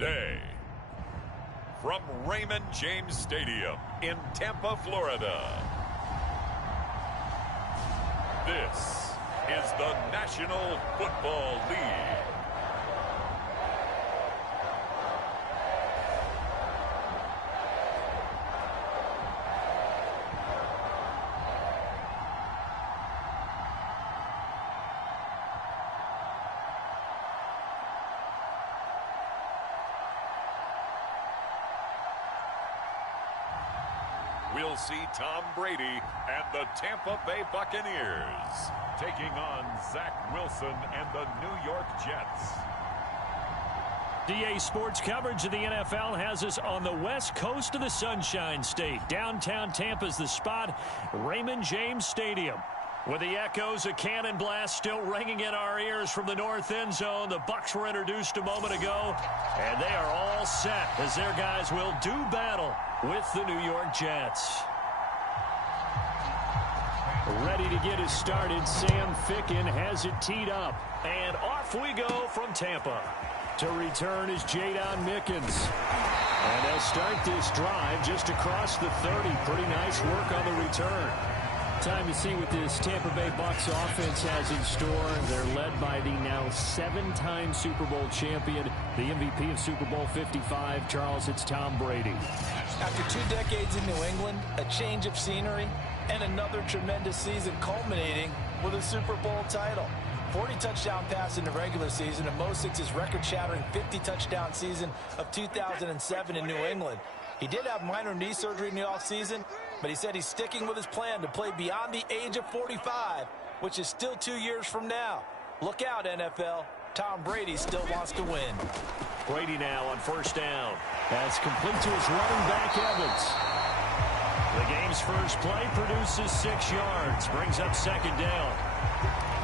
Today, from Raymond James Stadium in Tampa, Florida, this is the National Football League. We'll see Tom Brady and the Tampa Bay Buccaneers taking on Zach Wilson and the New York Jets. DA Sports coverage of the NFL has us on the west coast of the Sunshine State. Downtown Tampa's the spot, Raymond James Stadium. With the echoes of cannon blast still ringing in our ears from the north end zone, the Bucs were introduced a moment ago, and they are all set as their guys will do battle with the New York Jets. Ready to get us started, Sam Ficken has it teed up, and off we go from Tampa. To return is Jadon Mickens. And they'll start this drive just across the 30. Pretty nice work on the return. Time to see what this Tampa Bay Bucs offense has in store. They're led by the now 7-time Super Bowl champion, the MVP of Super Bowl 55. Charles, it's Tom Brady. After 2 decades in New England, a change of scenery, and another tremendous season culminating with a Super Bowl title. 40 touchdown pass in the regular season, and Mo Six's record-shattering 50-touchdown season of 2007 in New England. He did have minor knee surgery in the offseason, but he said he's sticking with his plan to play beyond the age of 45, which is still 2 years from now. Look out, NFL. Tom Brady still wants to win. Brady now on first down. That's complete to his running back, Evans. The game's first play produces 6 yards, brings up second down.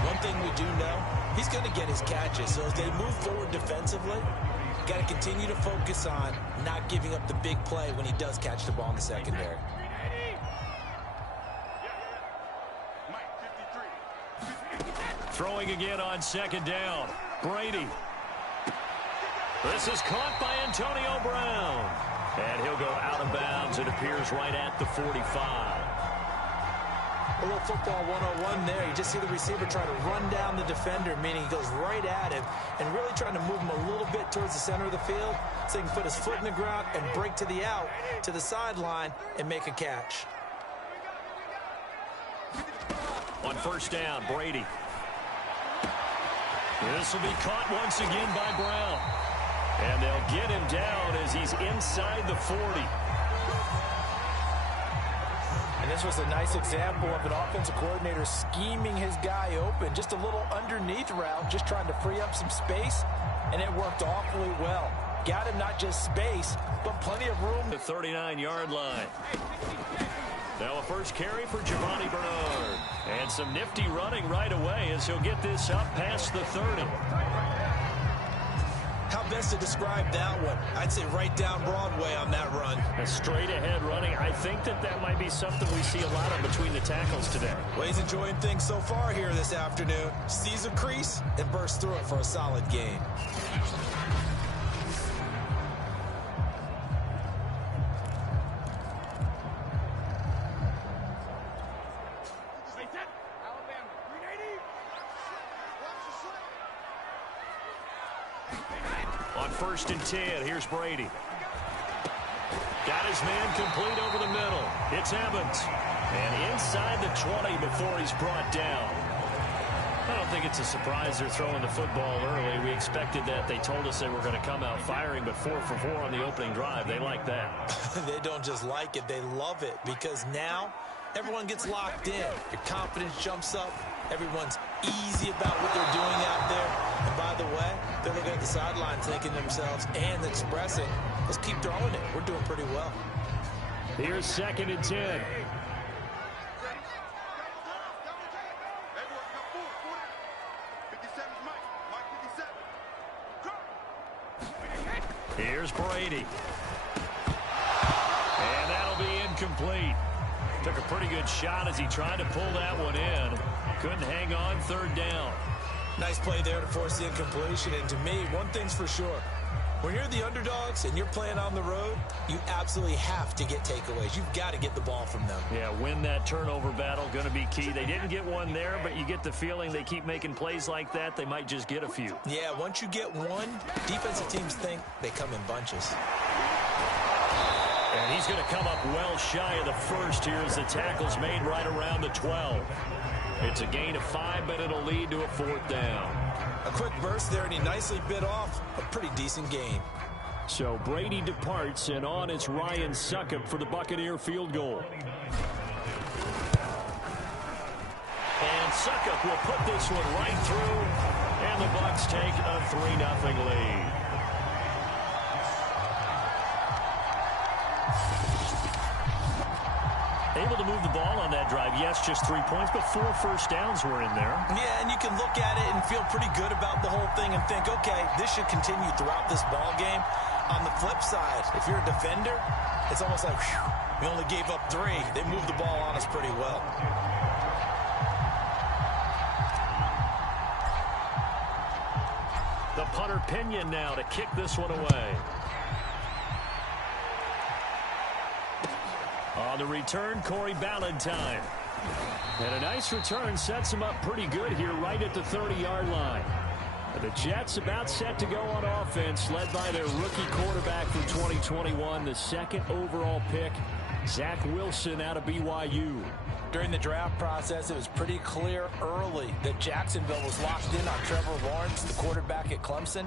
One thing we do know, he's going to get his catches. So as they move forward defensively, got to continue to focus on not giving up the big play when he does catch the ball in the secondary. Throwing again on second down. Brady. This is caught by Antonio Brown. And he'll go out of bounds. It appears right at the 45. A little football 101 there. You just see the receiver try to run down the defender, meaning he goes right at him and really trying to move him a little bit towards the center of the field so he can put his foot in the ground and break to the out, to the sideline, and make a catch. On first down, Brady. This will be caught once again by Brown. And they'll get him down as he's inside the 40. And this was a nice example of an offensive coordinator scheming his guy open. Just a little underneath route, just trying to free up some space, and it worked awfully well. Got him not just space, but plenty of room. The 39-yard line. Now a first carry for Giovanni Bernard. And some nifty running right away as he'll get this up past the 30. How best to describe that one? I'd say right down Broadway on that run. A straight ahead running. I think that might be something we see a lot of between the tackles today. Well, he's enjoying things so far here this afternoon. Sees a crease and bursts through it for a solid gain. On first and 10, here's Brady. Got his man complete over the middle. It's Evans. And inside the 20 before he's brought down. I don't think it's a surprise they're throwing the football early. We expected that. They told us they were going to come out firing, but 4 for 4 on the opening drive. They like that. They don't just like it, they love it, because now everyone gets locked in. Your confidence jumps up. Everyone's easy about what they're doing out there. And by the way, they're looking at the sideline thinking to themselves and expressing, let's keep throwing it. We're doing pretty well. Here's second and 10. Here's Brady. And that'll be incomplete. Took a pretty good shot as he tried to pull that one in. Couldn't hang on third down. Nice play there to force the incompletion. And to me, one thing's for sure. When you're the underdogs and you're playing on the road, you absolutely have to get takeaways. You've got to get the ball from them. Yeah, win that turnover battle, going to be key. They didn't get one there, but you get the feeling they keep making plays like that, they might just get a few. Yeah, once you get one, defensive teams think they come in bunches. And he's going to come up well shy of the first here as the tackle's made right around the 12. It's a gain of 5, but it'll lead to a 4th down. A quick burst there, and he nicely bit off a pretty decent gain. So Brady departs, and on is Ryan Succop for the Buccaneer field goal. And Succop will put this one right through, and the Bucs take a 3-0 lead. Able to move the ball on that drive. Yes, just 3 points, but 4 first downs were in there. Yeah, and you can look at it and feel pretty good about the whole thing and think, okay, this should continue throughout this ball game. On the flip side, if you're a defender, it's almost like, whew, we only gave up 3. They moved the ball on us pretty well. The punter Pinion now to kick this one away. On the return, Corey Ballantyne. And a nice return sets him up pretty good here right at the 30-yard line. The Jets about set to go on offense, led by their rookie quarterback from 2021, the 2nd overall pick, Zach Wilson out of BYU. During the draft process, it was pretty clear early that Jacksonville was locked in on Trevor Lawrence, the quarterback at Clemson.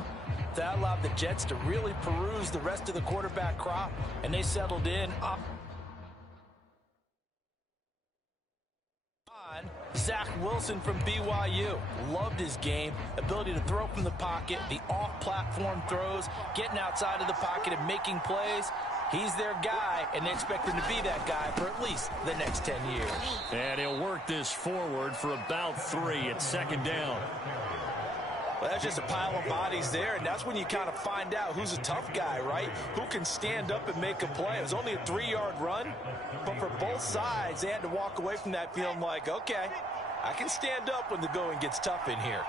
That allowed the Jets to really peruse the rest of the quarterback crop, and they settled in on Zach Wilson from BYU. Loved his game, ability to throw from the pocket, the off-platform throws, getting outside of the pocket and making plays. He's their guy, and they expect him to be that guy for at least the next 10 years. And he'll work this forward for about 3 at 2nd down. Well, that's just a pile of bodies there, and that's when you kind of find out who's a tough guy, right? Who can stand up and make a play. It was only a 3-yard run, but for both sides, they had to walk away from that feeling like, okay, I can stand up when the going gets tough in here.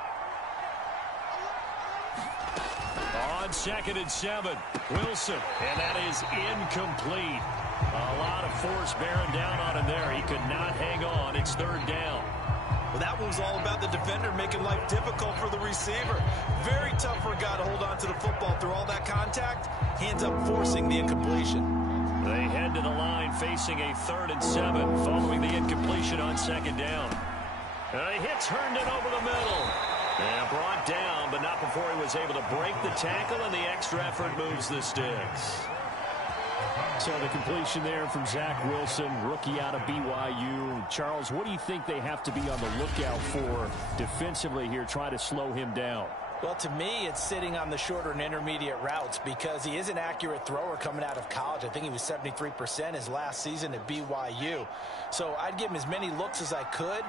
On 2nd and 7, Wilson, and that is incomplete. A lot of force bearing down on him there. He could not hang on. It's 3rd down. Well, that one was all about the defender making life difficult for the receiver. Very tough for a guy to hold on to the football through all that contact. He ends up forcing the incompletion. They head to the line facing a 3rd and 7 following the incompletion on 2nd down. A hit turned it over the middle. And brought down, but not before he was able to break the tackle, and the extra effort moves the sticks. So the completion there from Zach Wilson, rookie out of BYU. Charles, what do you think they have to be on the lookout for defensively here, try to slow him down? Well, to me, it's sitting on the shorter and intermediate routes because he is an accurate thrower coming out of college. I think he was 73% his last season at BYU. So I'd give him as many looks as I could,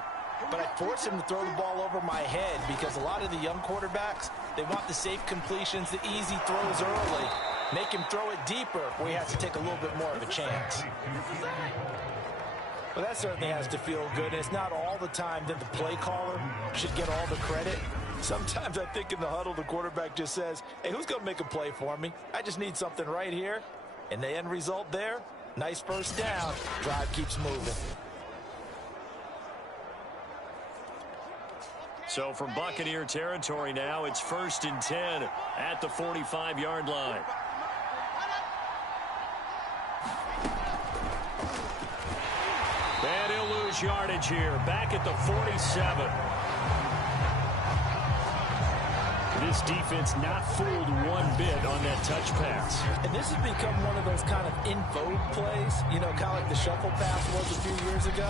but I'd force him to throw the ball over my head because a lot of the young quarterbacks, they want the safe completions, the easy throws early. Make him throw it deeper where he has to take a little bit more of a chance. Well, that certainly has to feel good. And it's not all the time that the play caller should get all the credit. Sometimes I think in the huddle, the quarterback just says, hey, who's going to make a play for me? I just need something right here. And the end result there, nice first down. Drive keeps moving. So from Buccaneer territory now, it's 1st and 10 at the 45-yard line. And he'll lose yardage here, back at the 47. This defense not fooled one bit on that touch pass. And this has become one of those kind of in vogue plays, you know, kind of like the shuffle pass was a few years ago.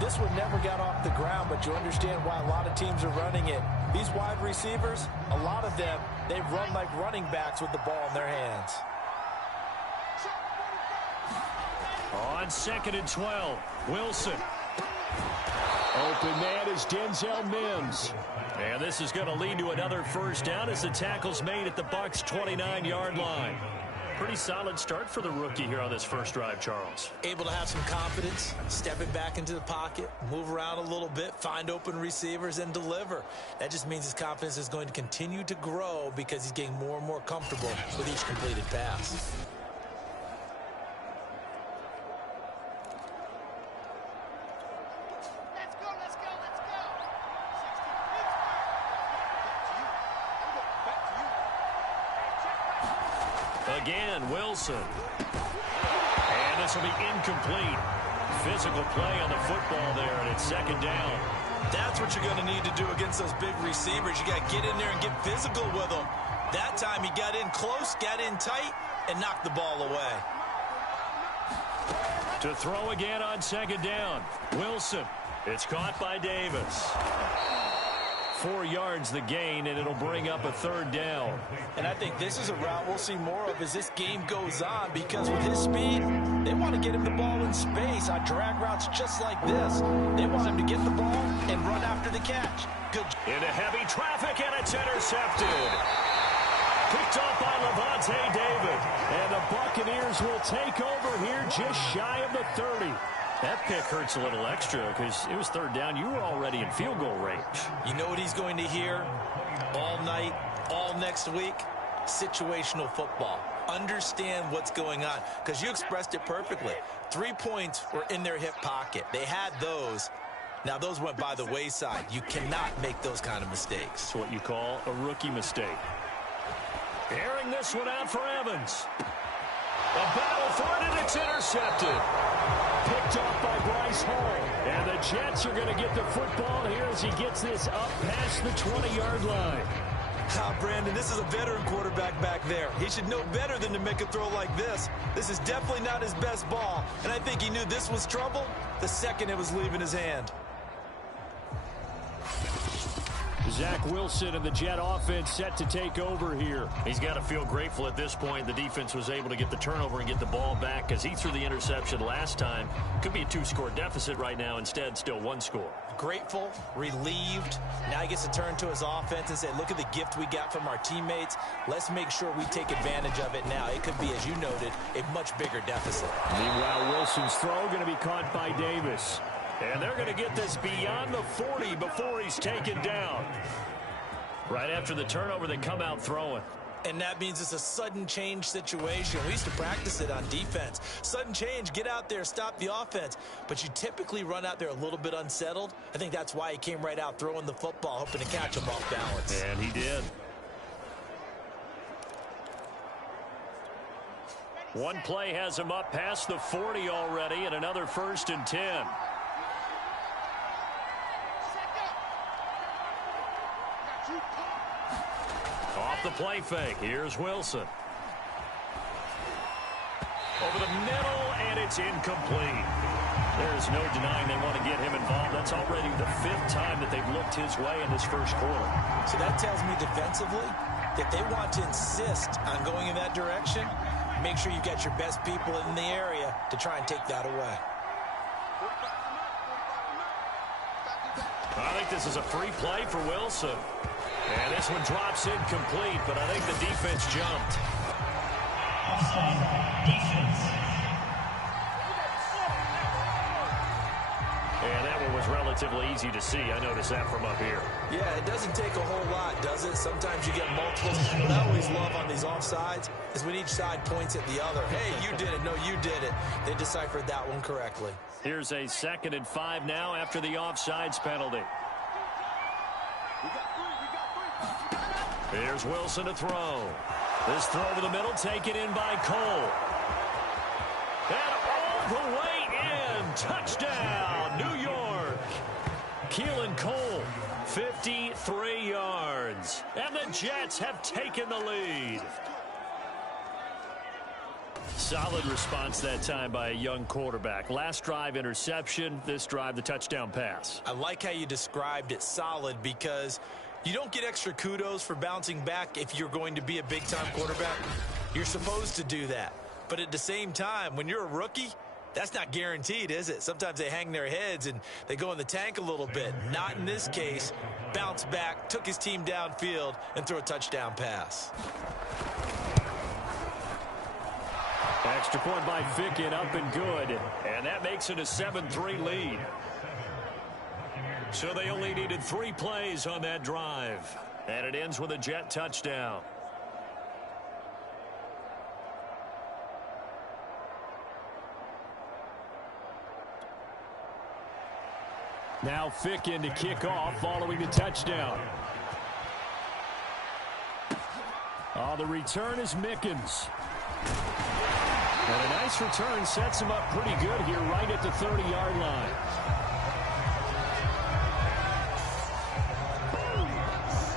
This one never got off the ground, but you understand why a lot of teams are running it. These wide receivers, a lot of them, they run like running backs with the ball in their hands. On 2nd and 12, Wilson. Open man is Denzel Mims. And this is going to lead to another first down as the tackle's made at the Bucs' 29-yard line. Pretty solid start for the rookie here on this first drive, Charles. Able to have some confidence, stepping back into the pocket, move around a little bit, find open receivers, and deliver. That just means his confidence is going to continue to grow because he's getting more and more comfortable with each completed pass. Again, Wilson. And this will be incomplete. Physical play on the football there, and it's second down. That's what you're going to need to do against those big receivers. You got to get in there and get physical with them. That time he got in close, got in tight, and knocked the ball away. To throw again on second down. Wilson. It's caught by Davis. 4 yards the gain, and it'll bring up a third down. And I think this is a route we'll see more of as this game goes on, because with his speed, they want to get him the ball in space on drag routes just like this. They want him to get the ball and run after the catch. Good. Into heavy traffic, and it's intercepted. Picked off by Levante David. And the Buccaneers will take over here just shy of the 30. That pick hurts a little extra because it was third down. You were already in field goal range. You know what he's going to hear all night, all next week? Situational football. Understand what's going on, because you expressed it perfectly. 3 points were in their hip pocket. They had those. Now, those went by the wayside. You cannot make those kind of mistakes. It's what you call a rookie mistake. Airing this one out for Evans. A battle for it, and it's intercepted. Picked off by Bryce Hall. And the Jets are going to get the football here as he gets this up past the 20-yard line. Brandon, this is a veteran quarterback back there. He should know better than to make a throw like this. This is definitely not his best ball. And I think he knew this was trouble the second it was leaving his hand. Zach Wilson and the Jet offense set to take over here. He's got to feel grateful at this point. The defense was able to get the turnover and get the ball back because he threw the interception last time. Could be a 2-score deficit right now. Instead, still 1 score. Grateful, relieved. Now he gets to turn to his offense and say, look at the gift we got from our teammates. Let's make sure we take advantage of it now. It could be, as you noted, a much bigger deficit. Meanwhile, Wilson's throw going to be caught by Davis. And they're going to get this beyond the 40 before he's taken down. Right after the turnover, they come out throwing. And that means it's a sudden change situation. We used to practice it on defense. Sudden change, get out there, stop the offense. But you typically run out there a little bit unsettled. I think that's why he came right out throwing the football, hoping to catch him off balance. And he did. One play has him up past the 40 already, and another 1st and 10. Off the play fake. Here's Wilson. Over the middle, and it's incomplete. There's no denying they want to get him involved. That's already the 5th time that they've looked his way in this first quarter. So that tells me defensively, if they want to insist on going in that direction, make sure you've got your best people in the area to try and take that away. I think this is a free play for Wilson. And this one drops incomplete, but I think the defense jumped. Defense. And that one was relatively easy to see. I noticed that from up here. Yeah, it doesn't take a whole lot, does it? Sometimes you get multiples. What I always love on these offsides is when each side points at the other. Hey, you did it. No, you did it. They deciphered that one correctly. Here's a 2nd and 5 now after the offsides penalty. Here's Wilson to throw. This throw over the middle taken in by Cole. And all the way in. Touchdown, New York. Keelan Cole, 53 yards. And the Jets have taken the lead. Solid response that time by a young quarterback. Last drive, interception. This drive, the touchdown pass. I like how you described it, solid, because you don't get extra kudos for bouncing back if you're going to be a big-time quarterback. You're supposed to do that. But at the same time, when you're a rookie, that's not guaranteed, is it? Sometimes they hang their heads and they go in the tank a little bit. Not in this case. Bounce back, took his team downfield, and threw a touchdown pass. Extra point by Ficken, up and good. And that makes it a 7-3 lead. So they only needed 3 plays on that drive. And it ends with a Jet touchdown. Now Ficken to kick off following the touchdown. The return is Mickens. And a nice return sets him up pretty good here right at the 30-yard line.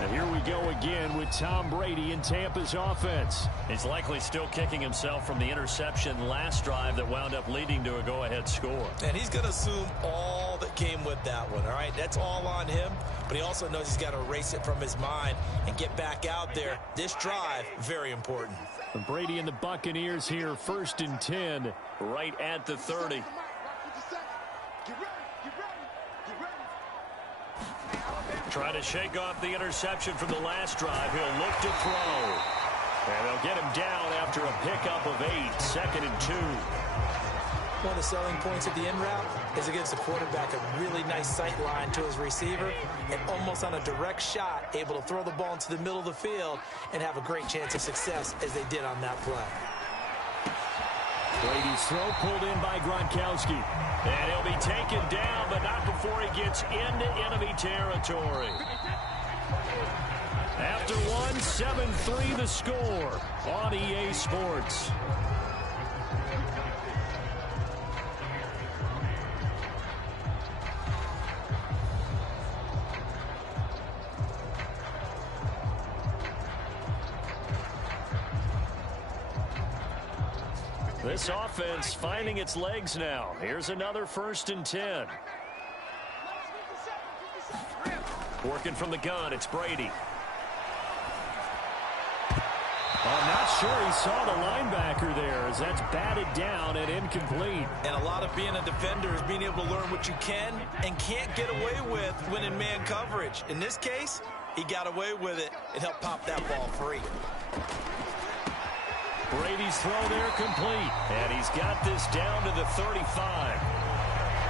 And here we go again with Tom Brady in Tampa's offense. He's likely still kicking himself from the interception last drive that wound up leading to a go-ahead score. And he's going to assume all that came with that one, all right? That's all on him, but he also knows he's got to erase it from his mind and get back out there. This drive, very important. And Brady and the Buccaneers here, 1st and 10, right at the 30. Try to shake off the interception from the last drive. He'll look to throw. And they'll get him down after a pickup of 8, 2nd and 2. One of the selling points of the in route is it gives the quarterback a really nice sight line to his receiver and almost on a direct shot able to throw the ball into the middle of the field and have a great chance of success as they did on that play. Brady's throw pulled in by Gronkowski. And he'll be taken down, but not before he gets into enemy territory. After one, 7-3 the score on EA Sports. This offense finding its legs now. Here's another 1st and 10. Working from the gun, it's Brady. I'm not sure he saw the linebacker there as that's batted down and incomplete. And a lot of being a defender is being able to learn what you can and can't get away with when in man coverage. In this case, he got away with it and helped pop that ball free. Brady's throw there complete. And he's got this down to the 35.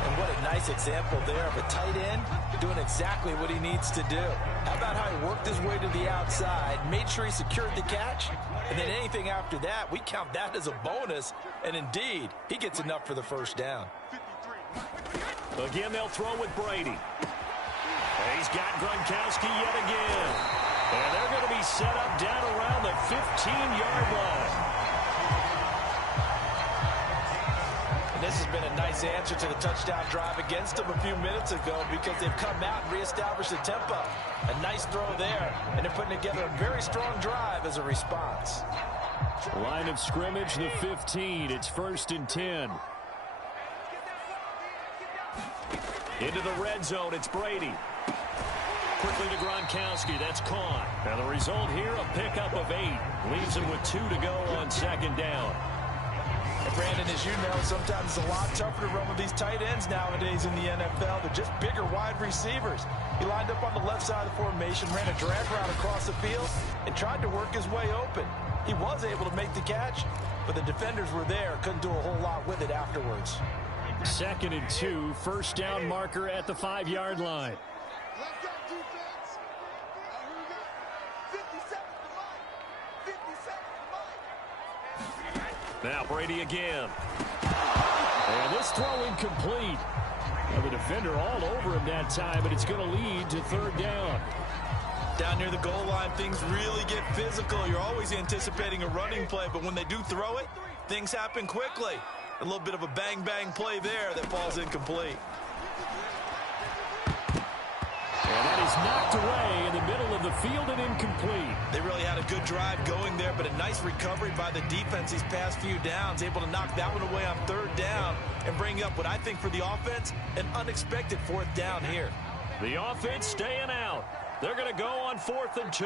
And what a nice example there of a tight end doing exactly what he needs to do. How about how he worked his way to the outside, made sure he secured the catch, and then anything after that, we count that as a bonus. And indeed, he gets enough for the 1st down. Again, they'll throw with Brady. And he's got Gronkowski yet again. And they're going to be set up down around the 15-yard line. And this has been a nice answer to the touchdown drive against them a few minutes ago because they've come out and reestablished the tempo. A nice throw there, and they're putting together a very strong drive as a response. Line of scrimmage, the 15. It's 1st and 10. Into the red zone, it's Brady. Quickly to Gronkowski, that's caught. And the result here, a pickup of 8. Leaves him with 2 to go on 2nd down. And Brandon, as you know, sometimes it's a lot tougher to run with these tight ends nowadays in the NFL. They're just bigger wide receivers. He lined up on the left side of the formation, ran a drag route across the field, and tried to work his way open. He was able to make the catch, but the defenders were there, couldn't do a whole lot with it afterwards. 2nd and 2, 1st down marker at the 5-yard line. Now Brady again. And this throw incomplete. Now the defender all over him that time, but it's going to lead to 3rd down. Down near the goal line, things really get physical. You're always anticipating a running play, but when they do throw it, things happen quickly. A little bit of a bang-bang play there that falls incomplete. And that is knocked away in the middle of the field and incomplete. They really had a good drive going there, but a nice recovery by the defense these past few downs, able to knock that one away on 3rd down and bring up what I think for the offense, an unexpected 4th down here. The offense staying out. They're going to go on 4th and 2.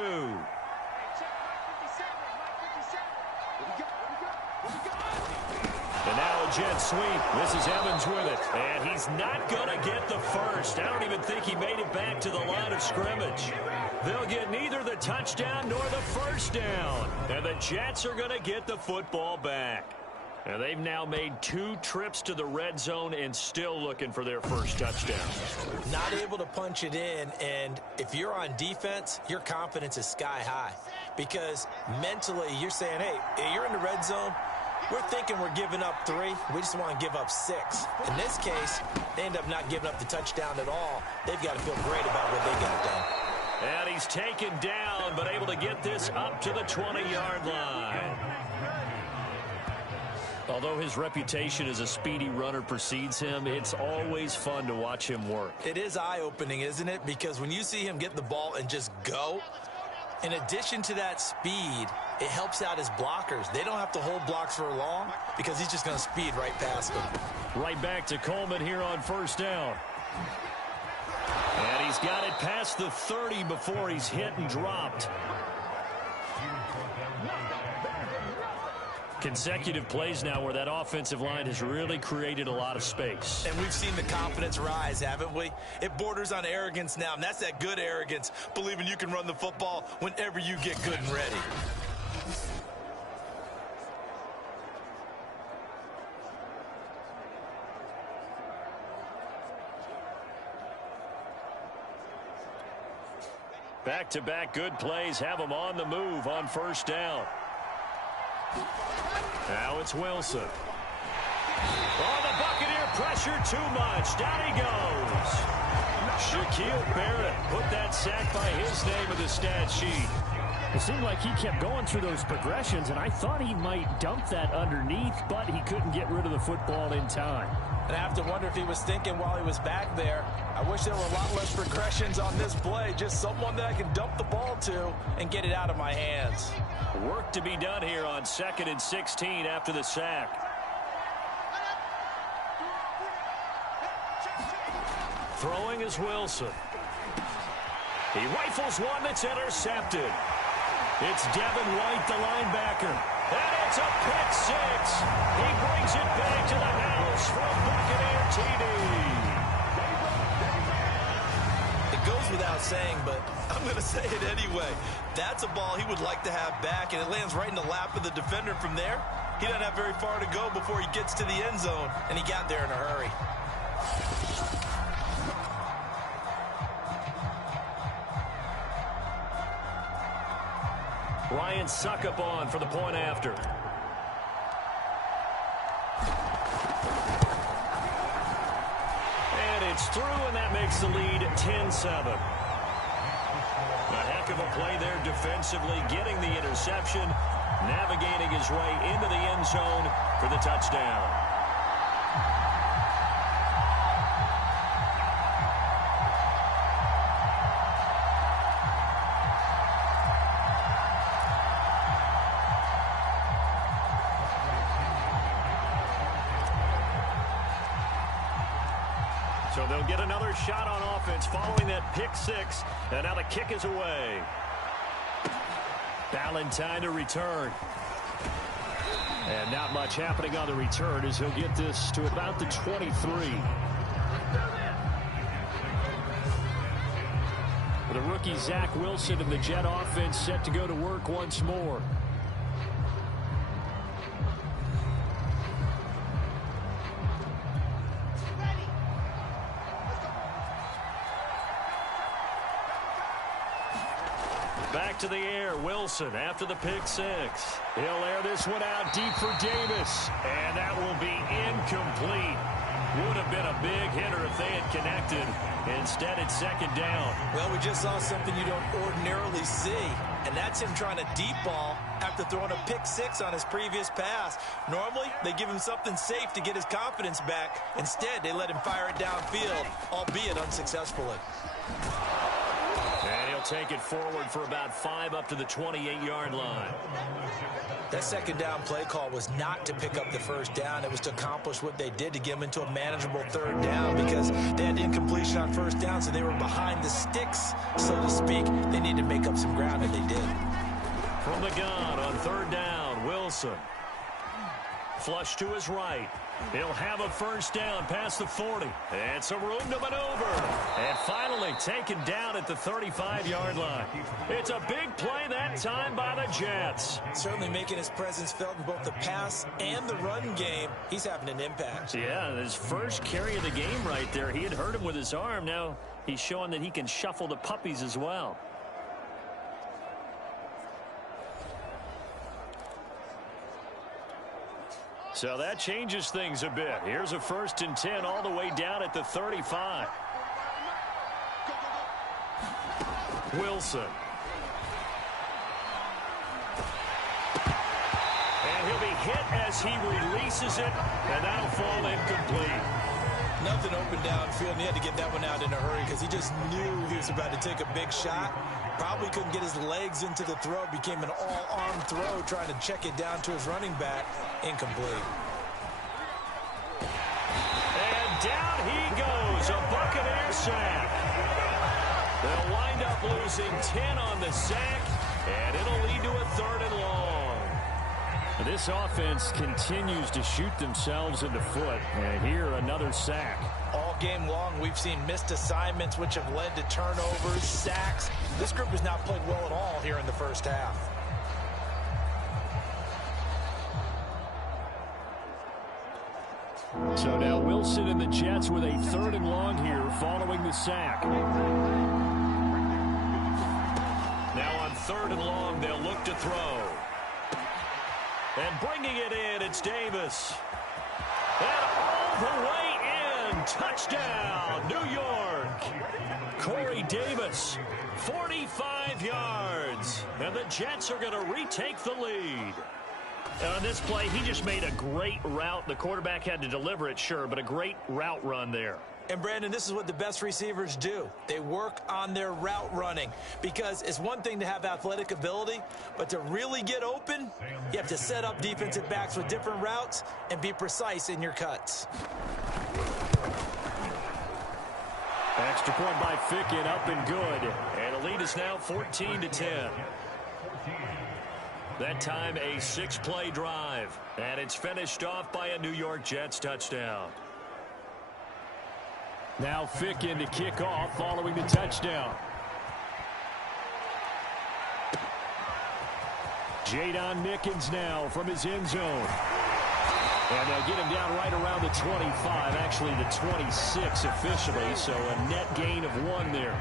And now a jet sweep. This is Evans with it. And he's not going to get the 1st. I don't even think he made it back to the line of scrimmage. They'll get neither the touchdown nor the 1st down. And the Jets are going to get the football back. And they've now made 2 trips to the red zone and still looking for their first touchdown. Not able to punch it in, and if you're on defense, your confidence is sky high. Because mentally, you're saying, hey, you're in the red zone, we're thinking we're giving up 3. We just want to give up 6. In this case, they end up not giving up the touchdown at all. They've got to feel great about what they got done. And he's taken down, but able to get this up to the 20-yard line. Although his reputation as a speedy runner precedes him, it's always fun to watch him work. It is eye-opening, isn't it? Because when you see him get the ball and just go, in addition to that speed, it helps out his blockers. They don't have to hold blocks for long because he's just going to speed right past them. Right back to Coleman here on first down. And he's got it past the 30 before he's hit and dropped. Consecutive plays now where that offensive line has really created a lot of space. And we've seen the confidence rise, haven't we? It borders on arrogance now, and that's that good arrogance, believing you can run the football whenever you get good and ready. Back-to-back good plays have them on the move on first down. Now it's Wilson. Oh, the Buccaneer pressure too much. Down he goes. Shaquille Barrett put that sack by his name in the stat sheet. It seemed like he kept going through those progressions, and I thought he might dump that underneath, but he couldn't get rid of the football in time. And I have to wonder if he was thinking while he was back there, I wish there were a lot less progressions on this play, just someone that I can dump the ball to and get it out of my hands. Work to be done here on 2nd and 16 after the sack. Throwing is Wilson. He rifles one that's intercepted. It's Devin White, the linebacker. And it's a pick 6. He brings it back to the house for a Buccaneer TD. It goes without saying, but I'm going to say it anyway. That's a ball he would like to have back, and it lands right in the lap of the defender from there. He doesn't have very far to go before he gets to the end zone, and he got there in a hurry. Ryan Suckup on for the point after. And it's through, and that makes the lead 10-7. A heck of a play there defensively, getting the interception, navigating his way into the end zone for the touchdown. So they'll get another shot on offense following that pick 6. And now the kick is away. Ballantyne to return. And not much happening on the return as he'll get this to about the 23. The rookie Zach Wilson and the Jet offense set to go to work once more. Back to the air, Wilson after the pick 6. He'll air this one out deep for Davis. And that will be incomplete. Would have been a big hitter if they had connected. Instead, it's 2nd down. Well, we just saw something you don't ordinarily see, and that's him trying to deep ball after throwing a pick 6 on his previous pass. Normally, they give him something safe to get his confidence back. Instead, they let him fire it downfield, albeit unsuccessfully. And he'll take it forward for about 5 up to the 28-yard line. That 2nd down play call was not to pick up the 1st down. It was to accomplish what they did to get them into a manageable 3rd down because they had incompletion on 1st down, so they were behind the sticks, so to speak. They needed to make up some ground, and they did. From the gun on 3rd down, Wilson. Flush to his right. He'll have a first down past the 40. And some room to maneuver. And finally taken down at the 35-yard line. It's a big play that time by the Jets. Certainly making his presence felt in both the pass and the run game. He's having an impact. Yeah, his first carry of the game right there. He had hurt him with his arm. Now he's showing that he can shuffle the puppies as well. So that changes things a bit. Here's a 1st and 10 all the way down at the 35. Wilson. And he'll be hit as he releases it, and that'll fall incomplete. Nothing open downfield, and he had to get that one out in a hurry because he just knew he was about to take a big shot. Probably couldn't get his legs into the throw. Became an all-arm throw, trying to check it down to his running back. Incomplete. And down he goes, a Buccaneer sack. They'll wind up losing 10 on the sack, and it'll lead to a 3rd and long. This offense continues to shoot themselves in the foot, and here another sack. All game long, we've seen missed assignments, which have led to turnovers, sacks. This group has not played well at all here in the first half. So now Wilson and the Jets with a 3rd and long here following the sack. Now on 3rd and long, they'll look to throw. And bringing it in, it's Davis. And all the way in. Touchdown, New York. Corey Davis, 45 yards. And the Jets are going to retake the lead. On this play, he just made a great route. The quarterback had to deliver it, sure, but a great route run there. And, Brandon, this is what the best receivers do. They work on their route running because it's one thing to have athletic ability, but to really get open, you have to set up defensive backs with different routes and be precise in your cuts. Extra point by Ficken, up and good. And the lead is now 14-10. That time a 6-play drive. And it's finished off by a New York Jets touchdown. Now Ficken to kick off following the touchdown. Jadon Mickens now from his end zone. And they'll get him down right around the 25, actually the 26 officially, so a net gain of 1 there.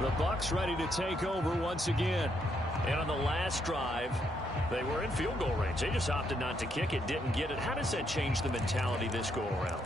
The Bucs ready to take over once again. And on the last drive, they were in field goal range. They just opted not to kick it, didn't get it. How does that change the mentality this go around?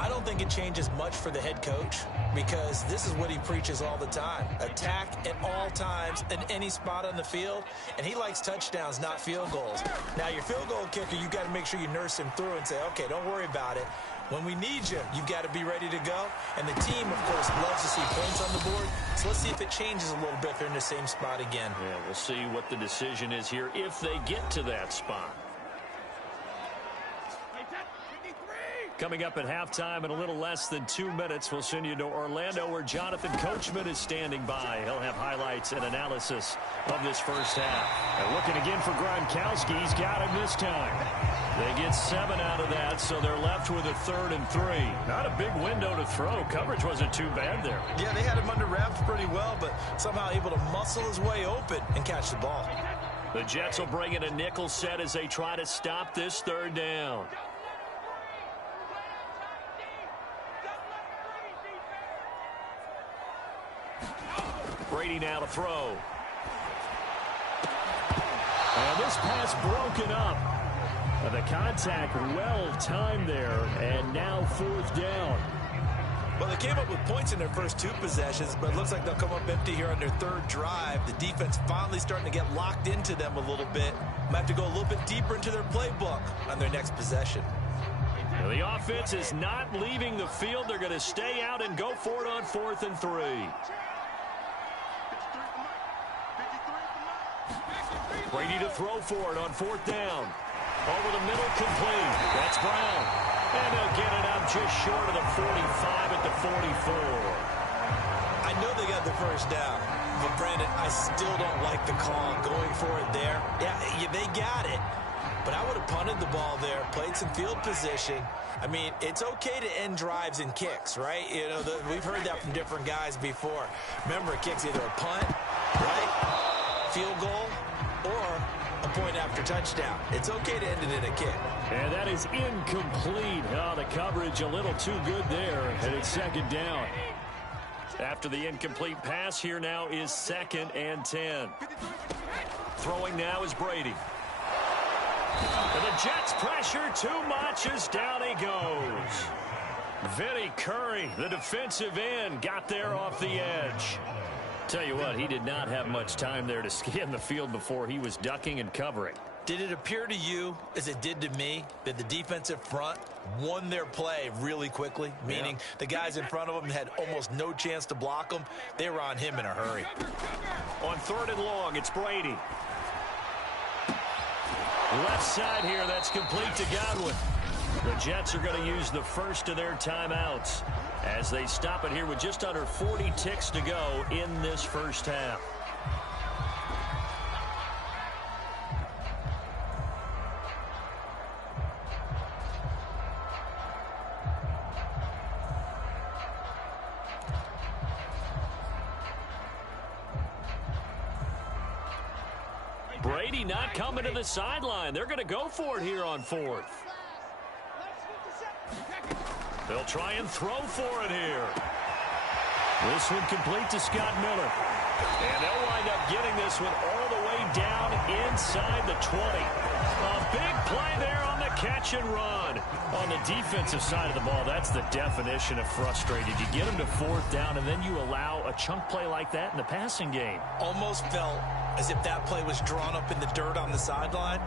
I don't think it changes much for the head coach because this is what he preaches all the time. Attack at all times in any spot on the field, and he likes touchdowns, not field goals. Now, your field goal kicker, you've got to make sure you nurse him through and say, okay, don't worry about it. When we need you, you've got to be ready to go. And the team, of course, loves to see points on the board. So let's see if it changes a little bit if they're in the same spot again. Yeah, we'll see what the decision is here if they get to that spot. Coming up at halftime in a little less than 2 minutes, we'll send you to Orlando where Jonathan Coachman is standing by. He'll have highlights and analysis of this first half. And looking again for Gronkowski. He's got him this time. They get 7 out of that, so they're left with a 3rd and 3. Not a big window to throw. Coverage wasn't too bad there. Yeah, they had him under wraps pretty well, but somehow able to muscle his way open and catch the ball. The Jets will bring in a nickel set as they try to stop this 3rd down. Brady now to throw. And this pass broken up. The contact well timed there, and now 4th down. Well, they came up with points in their first 2 possessions, but it looks like they'll come up empty here on their 3rd drive. The defense finally starting to get locked into them a little bit. Might have to go a little bit deeper into their playbook on their next possession. Now the offense is not leaving the field. They're going to stay out and go for it on 4th and 3. Brady to throw for it on 4th down. Over the middle, complete. That's Brown. And they'll get it up just short of the 45 at the 44. I know they got the first down, but Brandon, I still don't like the call going for it there. Yeah, they got it, but I would have punted the ball there, played some field position. I mean, it's okay to end drives and kicks, right? You know, we've heard that from different guys before. Remember, a kick's either a punt, right, field goal, or a point after touchdown. It's okay to end it in a kick. And that is incomplete. Oh, the coverage a little too good there, and it's second down. After the incomplete pass, here now is 2nd and 10. Throwing now is Brady. And the Jets pressure too much as down he goes. Vinny Curry, the defensive end, got there off the edge. Tell you what, he did not have much time there to scan the field before he was ducking and covering. Did it appear to you, as it did to me, that the defensive front won their play really quickly? Meaning the guys in front of them had almost no chance to block them. They were on him in a hurry. On 3rd and long, it's Brady. Left side here, that's complete to Godwin. The Jets are going to use the first of their timeouts as they stop it here with just under 40 ticks to go in this first half. Brady not coming to the sideline. They're going to go for it here on 4th. They'll try and throw for it here. This one complete to Scott Miller. And they'll wind up getting this one all the way down inside the 20. A big play there on the catch and run. On the defensive side of the ball, that's the definition of frustrated. You get them to 4th down, and then you allow a chunk play like that in the passing game. Almost felt as if that play was drawn up in the dirt on the sideline.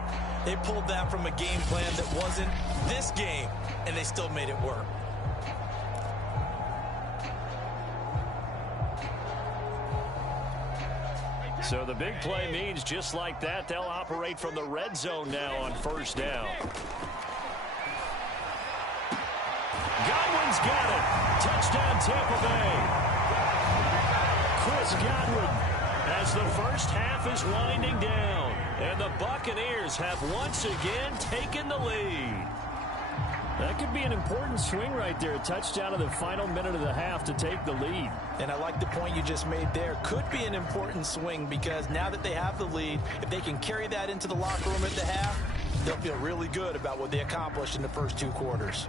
They pulled that from a game plan that wasn't this game, and they still made it work. So the big play means just like that, they'll operate from the red zone now on 1st down. Godwin's got it. Touchdown Tampa Bay. Chris Godwin as the first half is winding down. And the Buccaneers have once again taken the lead. That could be an important swing right there. A touchdown in the final minute of the half to take the lead. And I like the point you just made there. Could be an important swing because now that they have the lead, if they can carry that into the locker room at the half, they'll feel really good about what they accomplished in the first 2 quarters.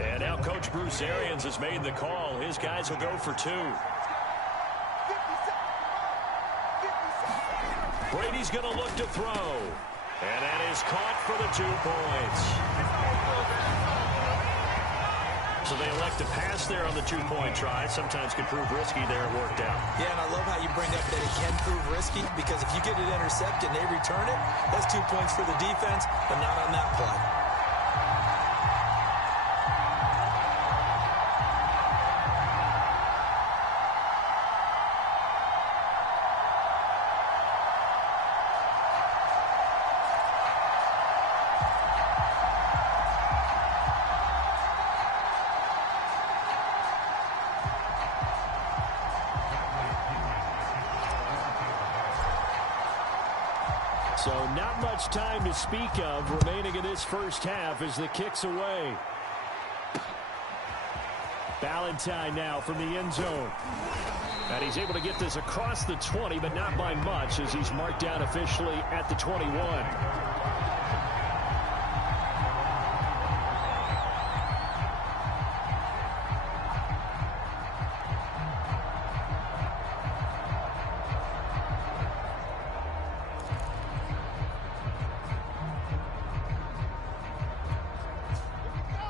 And now Coach Bruce Arians has made the call. His guys will go for 2. Brady's going to look to throw. And that is caught for the 2 points. So they elect to pass there on the 2-point try. Sometimes can prove risky there. It worked out. Yeah, and I love how you bring up that it can prove risky because if you get it intercepted and they return it, that's 2 points for the defense, but not on that play. So not much time to speak of remaining in this first half as the kick's away. Ballantyne now from the end zone. And he's able to get this across the 20, but not by much as he's marked down officially at the 21.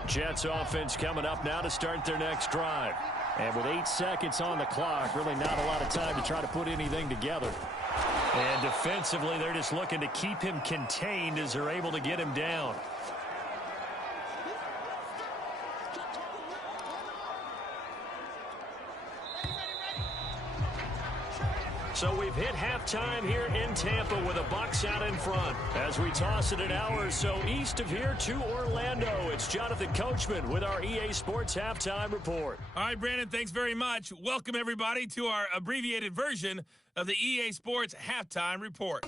Jets offense coming up now to start their next drive. And with 8 seconds on the clock, really not a lot of time to try to put anything together. And defensively, they're just looking to keep him contained as they're able to get him down. So we've hit halftime here in Tampa with the Bucs out in front. As we toss it an hour or so east of here to Orlando, it's Jonathan Coachman with our EA Sports Halftime Report. All right, Brandon, thanks very much. Welcome, everybody, to our abbreviated version of the EA Sports Halftime Report.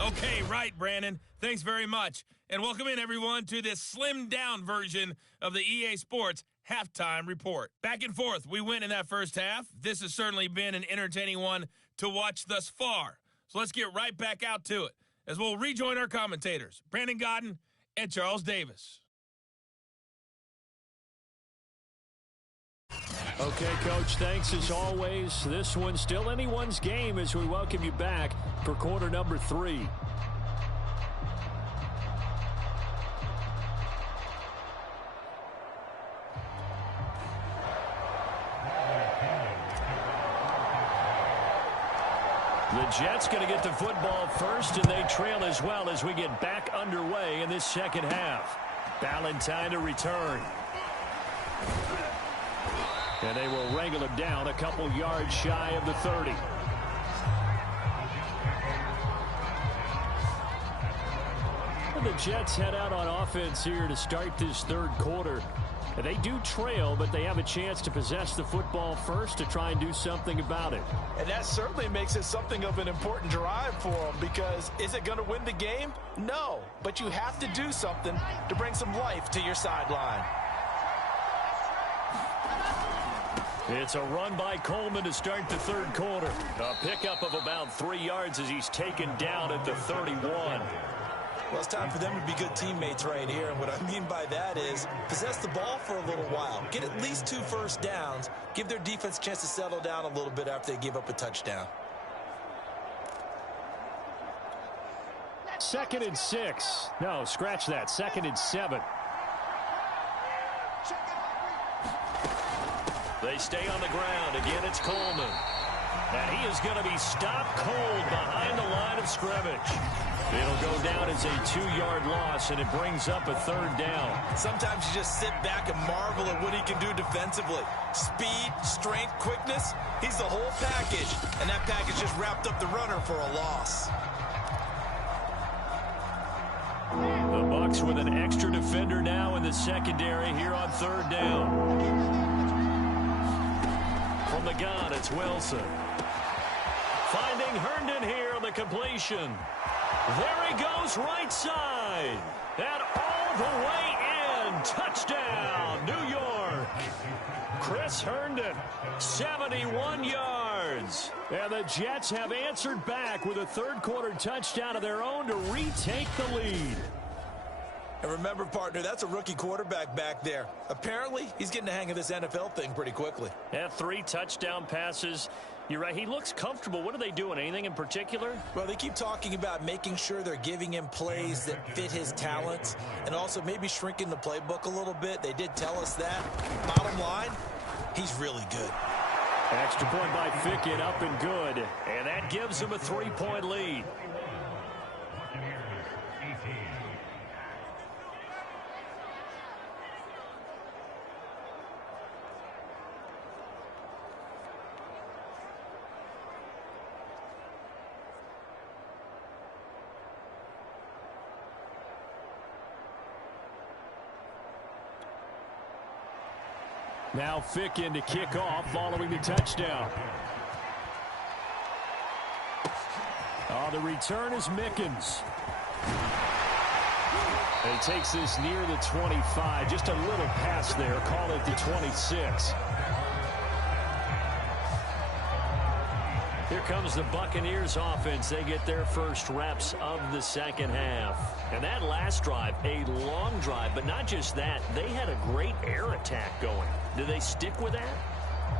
Okay, right, Brandon. Thanks very much. And welcome in, everyone, to this slimmed-down version of the EA Sports Halftime Report. Back and forth, we went in that first half. This has certainly been an entertaining one to watch thus far. So let's get right back out to it as we'll rejoin our commentators, Brandon Godden and Charles Davis. Okay, Coach, thanks as always. This one's still anyone's game as we welcome you back for quarter number 3. The Jets going to get the football first, and they trail as well as we get back underway in this second half. Ballantyne to return. And they will wrangle him down a couple yards shy of the 30. And the Jets head out on offense here to start this third quarter. And they do trail, but they have a chance to possess the football first to try and do something about it. And that certainly makes it something of an important drive for them, because is it going to win the game? No, but you have to do something to bring some life to your sideline. It's a run by Coleman to start the third quarter. A pickup of about 3 yards as he's taken down at the 31. Well, it's time for them to be good teammates right here. And what I mean by that is possess the ball for a little while. Get at least 2 first downs. Give their defense a chance to settle down a little bit after they give up a touchdown. 2nd and 6. No, scratch that. 2nd and 7. They stay on the ground. Again, it's Coleman. And he is going to be stopped cold behind the line of scrimmage. It'll go down as a 2-yard loss, and it brings up a 3rd down. Sometimes you just sit back and marvel at what he can do defensively. Speed, strength, quickness, he's the whole package. And that package just wrapped up the runner for a loss. The Bucs with an extra defender now in the secondary here on 3rd down. From the gun, it's Wilson. Finding Herndon here on the completion. There he goes right side. And all the way in. Touchdown, New York. Chris Herndon, 71 yards. And the Jets have answered back with a third quarter touchdown of their own to retake the lead. And remember, partner, that's a rookie quarterback back there. Apparently, he's getting the hang of this NFL thing pretty quickly. Yeah, 3 touchdown passes. You're right. He looks comfortable. What are they doing? Anything in particular? Well, they keep talking about making sure they're giving him plays that fit his talents and also maybe shrinking the playbook a little bit. They did tell us that. Bottom line, he's really good. Extra point by Fickett, up and good. And that gives him a 3-point lead. Now Fickett to kick off following the touchdown. The return is Mickens. And he takes this near the 25. Just a little pass there. Call it the 26. Here comes the Buccaneers offense. They get their first reps of the second half. And that last drive, a long drive, but not just that. They had a great air attack going. Do they stick with that?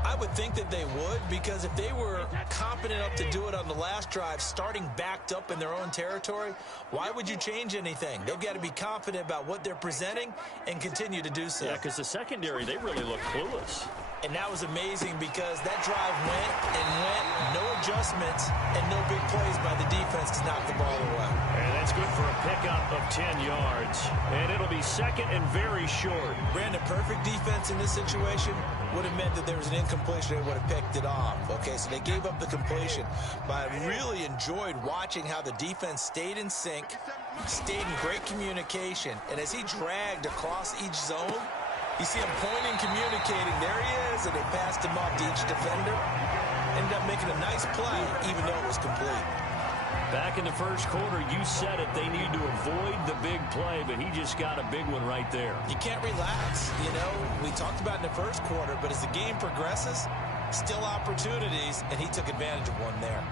I would think that they would, because if they were competent enough to do it on the last drive, starting backed up in their own territory, why would you change anything? They've got to be confident about what they're presenting and continue to do so. Yeah, because the secondary, they really look clueless. And that was amazing because that drive went and went, no adjustments, and no big plays by the defense to knock the ball away. And that's good for a pickup of 10 yards. And it'll be second and very short. Brandon, perfect defense in this situation would have meant that there was an completion, they would have picked it off. Okay, so they gave up the completion. But I really enjoyed watching how the defense stayed in sync, stayed in great communication. And as he dragged across each zone, you see him pointing, communicating. There he is, and they passed him off to each defender. Ended up making a nice play, even though it was complete. Back in the first quarter, you said it, they need to avoid the big play, but he just got a big one right there. You can't relax. You know, we talked about in the first quarter, but as the game progresses, still opportunities, and he took advantage of one there.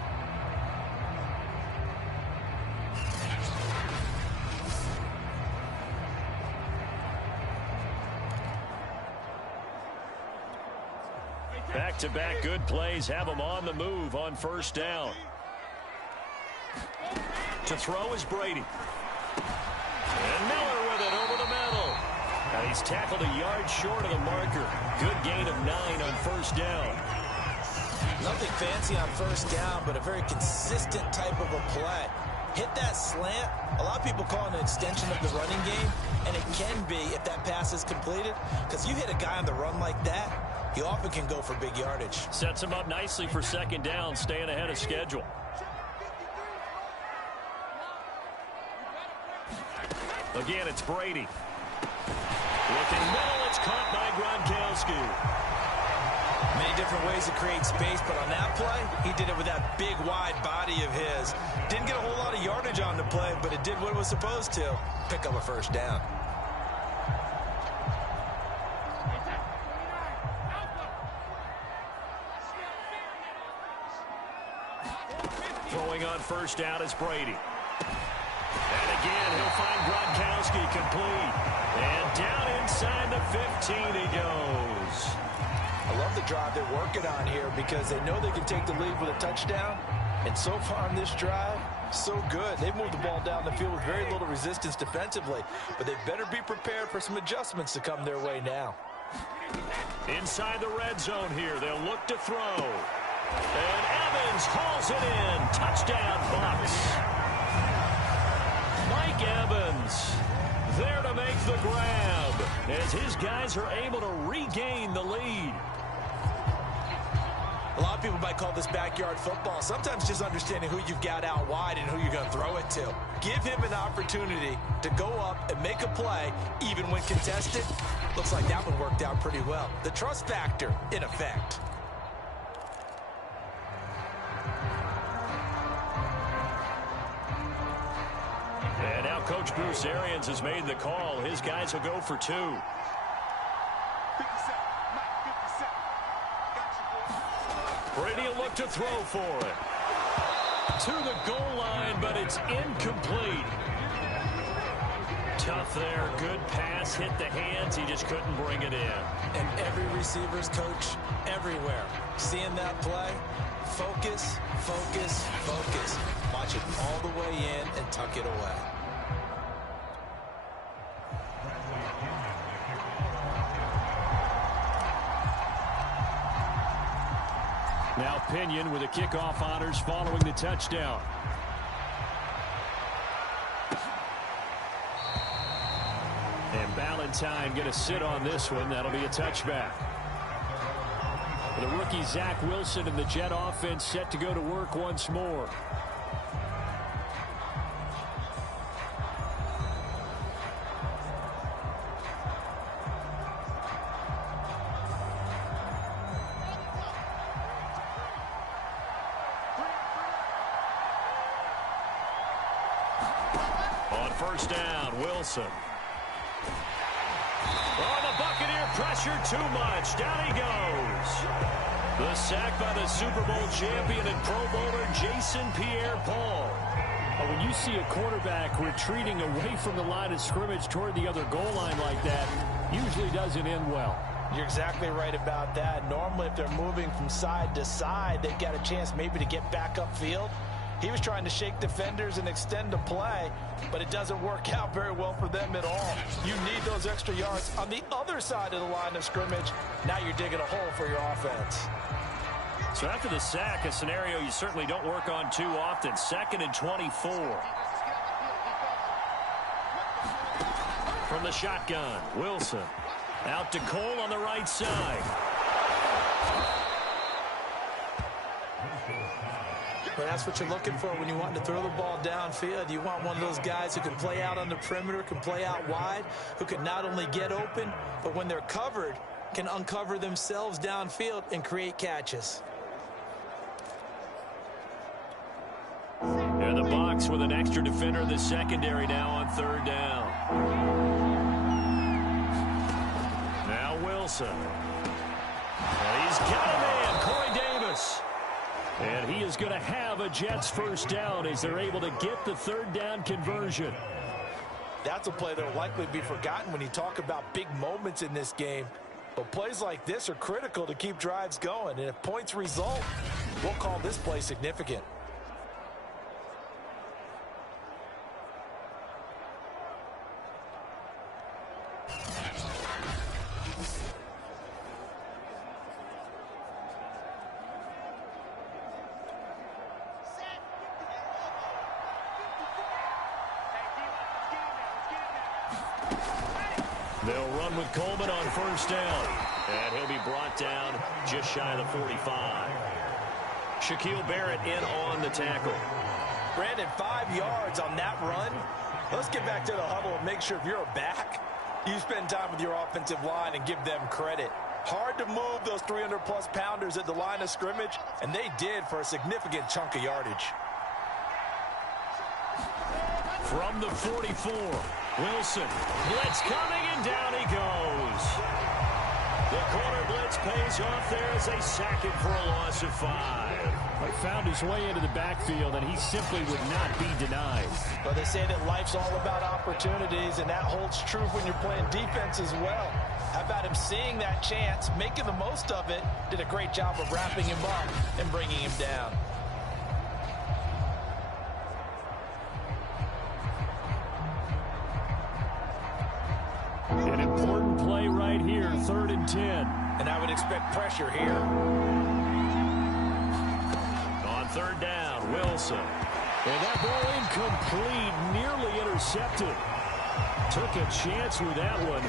Back-to-back good plays have him on the move on first down. To throw is Brady. And Miller with it over the middle. Now he's tackled a yard short of the marker. Good gain of 9 on first down. Nothing fancy on first down, but a very consistent type of a play. Hit that slant. A lot of people call it an extension of the running game, and it can be if that pass is completed, because you hit a guy on the run like that, he often can go for big yardage. Sets him up nicely for second down, staying ahead of schedule. Again, it's Brady. Looking middle, it's caught by Gronkowski. Many different ways to create space, but on that play, he did it with that big, wide body of his. Didn't get a whole lot of yardage on the play, but it did what it was supposed to. Pick up a first down. Throwing on first down is Brady. And again, he'll find Gronkowski complete. And down inside the 15 he goes. I love the drive they're working on here because they know they can take the lead with a touchdown. And so far on this drive, so good. They've moved the ball down the field with very little resistance defensively. But they better be prepared for some adjustments to come their way now. Inside the red zone here, they'll look to throw. And Evans hauls it in. Touchdown, Bucs. Mike Evans there to make the grab as his guys are able to regain the lead. A lot of people might call this backyard football. Sometimes just understanding who you've got out wide and who you're going to throw it to. Give him an opportunity to go up and make a play, even when contested. Looks like that one worked out pretty well. The trust factor in effect. And now Coach Bruce Arians has made the call. His guys will go for 2. Brady will look to throw for it. To the goal line, but it's incomplete. Tough there. Good pass. Hit the hands. He just couldn't bring it in. And every receiver's coach everywhere. Seeing that play, focus, focus, focus. Watch it all the way in and tuck it away. Now Pinion with the kickoff honors following the touchdown. And Ballantyne going to sit on this one. That'll be a touchback. The rookie Zach Wilson and the Jet offense set to go to work once more. On first down, Wilson. Oh, the Buccaneer pressure too much. Down he goes. The sack by the Super Bowl champion and Pro Bowler Jason Pierre-Paul. When you see a quarterback retreating away from the line of scrimmage toward the other goal line like that, usually doesn't end well. You're exactly right about that. Normally, if they're moving from side to side, they've got a chance maybe to get back upfield. He was trying to shake defenders and extend the play, but it doesn't work out very well for them at all. You need those extra yards on the other side of the line of scrimmage. Now you're digging a hole for your offense. So after the sack, a scenario you certainly don't work on too often. 2nd and 24. From the shotgun, Wilson. Out to Cole on the right side. Well, that's what you're looking for when you want to throw the ball downfield. You want one of those guys who can play out on the perimeter, can play out wide, who can not only get open, but when they're covered, can uncover themselves downfield and create catches. And the Bucs with an extra defender in the secondary now on third down. Now Wilson. And he's got a man, Corey Davis. And he is going to have a Jets first down as they're able to get the third down conversion. That's a play that will likely be forgotten when you talk about big moments in this game. But plays like this are critical to keep drives going. And if points result, we'll call this play significant. They'll run with Coleman on first down. And he'll be brought down just shy of the 45. Shaquille Barrett in on the tackle. Brandon, 5 yards on that run. Let's get back to the huddle and make sure if you're a back, you spend time with your offensive line and give them credit. Hard to move those 300-plus pounders at the line of scrimmage, and they did for a significant chunk of yardage. From the 44, Wilson. Blitz coming, and down he goes. The corner blitz pays off there as they sack him for a loss of 5. He found his way into the backfield, and he simply would not be denied. But they say that life's all about opportunities, and that holds true when you're playing defense as well. How about him seeing that chance, making the most of it, did a great job of wrapping him up and bringing him down. An important play right here, 3rd and 10. And I would expect pressure here. On third down, Wilson. And that ball incomplete, nearly intercepted. Took a chance with that one.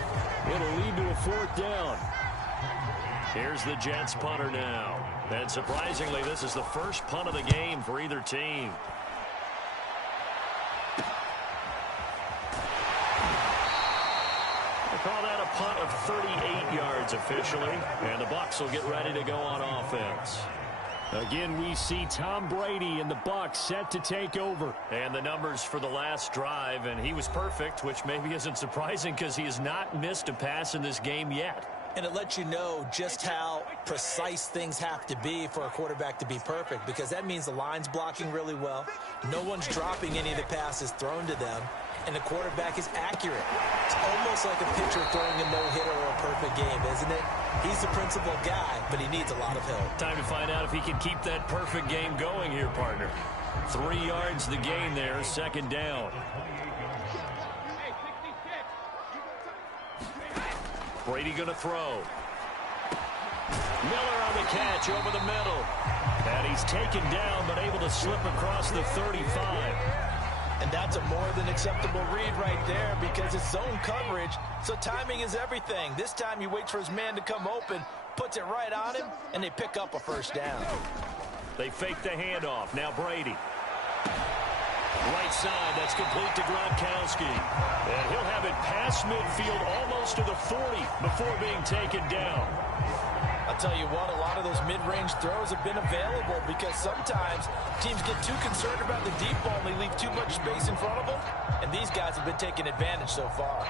It'll lead to a 4th down. Here's the Jets punter now. And surprisingly, this is the first punt of the game for either team. Call that a punt of 38 yards officially, and the Bucs will get ready to go on offense. Again, we see Tom Brady and the Bucs set to take over. And the numbers for the last drive, and he was perfect, which maybe isn't surprising because he has not missed a pass in this game yet. And it lets you know just how precise things have to be for a quarterback to be perfect, because that means the line's blocking really well. No one's dropping any of the passes thrown to them, and the quarterback is accurate. It's almost like a pitcher throwing a no-hitter or a perfect game, isn't it? He's the principal guy, but he needs a lot of help. Time to find out if he can keep that perfect game going here, partner. 3 yards the gain there, 2nd down. Brady going to throw. Miller on the catch over the middle. And he's taken down, but able to slip across the 35. And that's a more than acceptable read right there because it's zone coverage, so timing is everything. This time he waits for his man to come open, puts it right on him, and they pick up a 1st down. They fake the handoff. Now Brady. Right side, that's complete to Gronkowski. And he'll have it past midfield almost to the 40 before being taken down. I'll tell you what, a lot of those mid-range throws have been available because sometimes teams get too concerned about the deep ball and they leave too much space in front of them, and these guys have been taking advantage so far.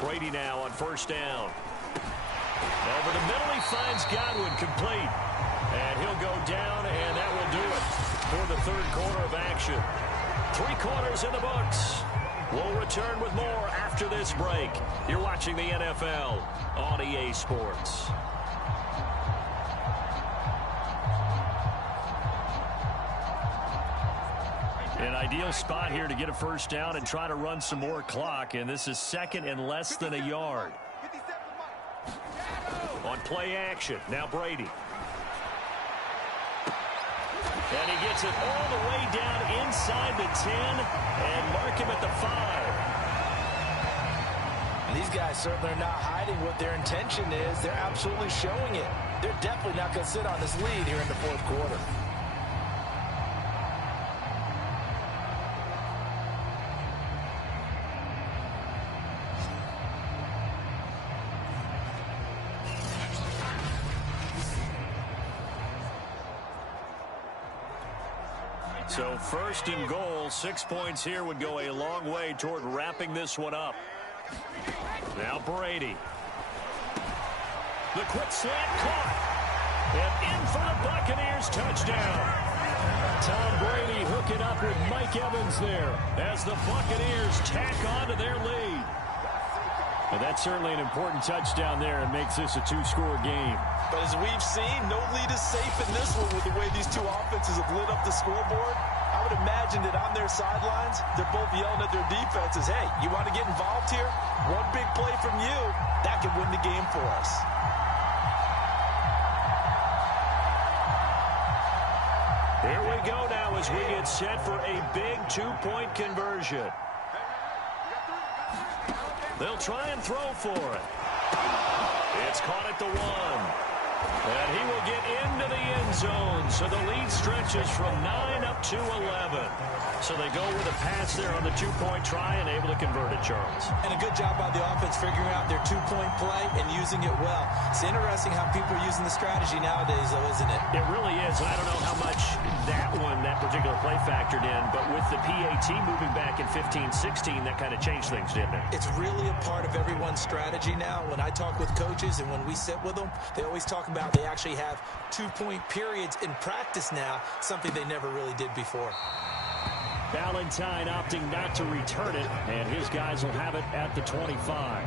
Brady now on 1st down. Over the middle, he finds Godwin complete. And he'll go down, and that will do it for the 3rd quarter of action. 3 quarters in the books. We'll return with more after this break. You're watching the NFL on EA Sports. An ideal spot here to get a first down and try to run some more clock, and this is second and less than a yard. On play action, now Brady. And he gets it all the way down inside the 10 and mark him at the 5. And these guys certainly are not hiding what their intention is. They're absolutely showing it. They're definitely not going to sit on this lead here in the fourth quarter. So first and goal, 6 points here would go a long way toward wrapping this one up. Now Brady. The quick slant caught. And in for the Buccaneers touchdown. Tom Brady hooking up with Mike Evans there as the Buccaneers tack on to their lead. And that's certainly an important touchdown there and makes this a two-score game. But as we've seen, no lead is safe in this one with the way these two offenses have lit up the scoreboard. I would imagine that on their sidelines, they're both yelling at their defenses, hey, you want to get involved here? One big play from you, that could win the game for us. Here we go now as we get set for a big two-point conversion. They'll try and throw for it. It's caught at the 1. And he will get into the end zone. So the lead stretches from 9 up to 11. So they go with a pass there on the two-point try and able to convert it, Charles. And a good job by the offense figuring out their two-point play and using it well. It's interesting how people are using the strategy nowadays, though, isn't it? It really is. And I don't know how much that particular play factored in. But with the PAT moving back in 15-16, that kind of changed things, didn't it? It's really a part of everyone's strategy now. When I talk with coaches and when we sit with them, they always talk about they actually have two-point periods in practice now, something they never really did before. Valentine opting not to return it, and his guys will have it at the 25.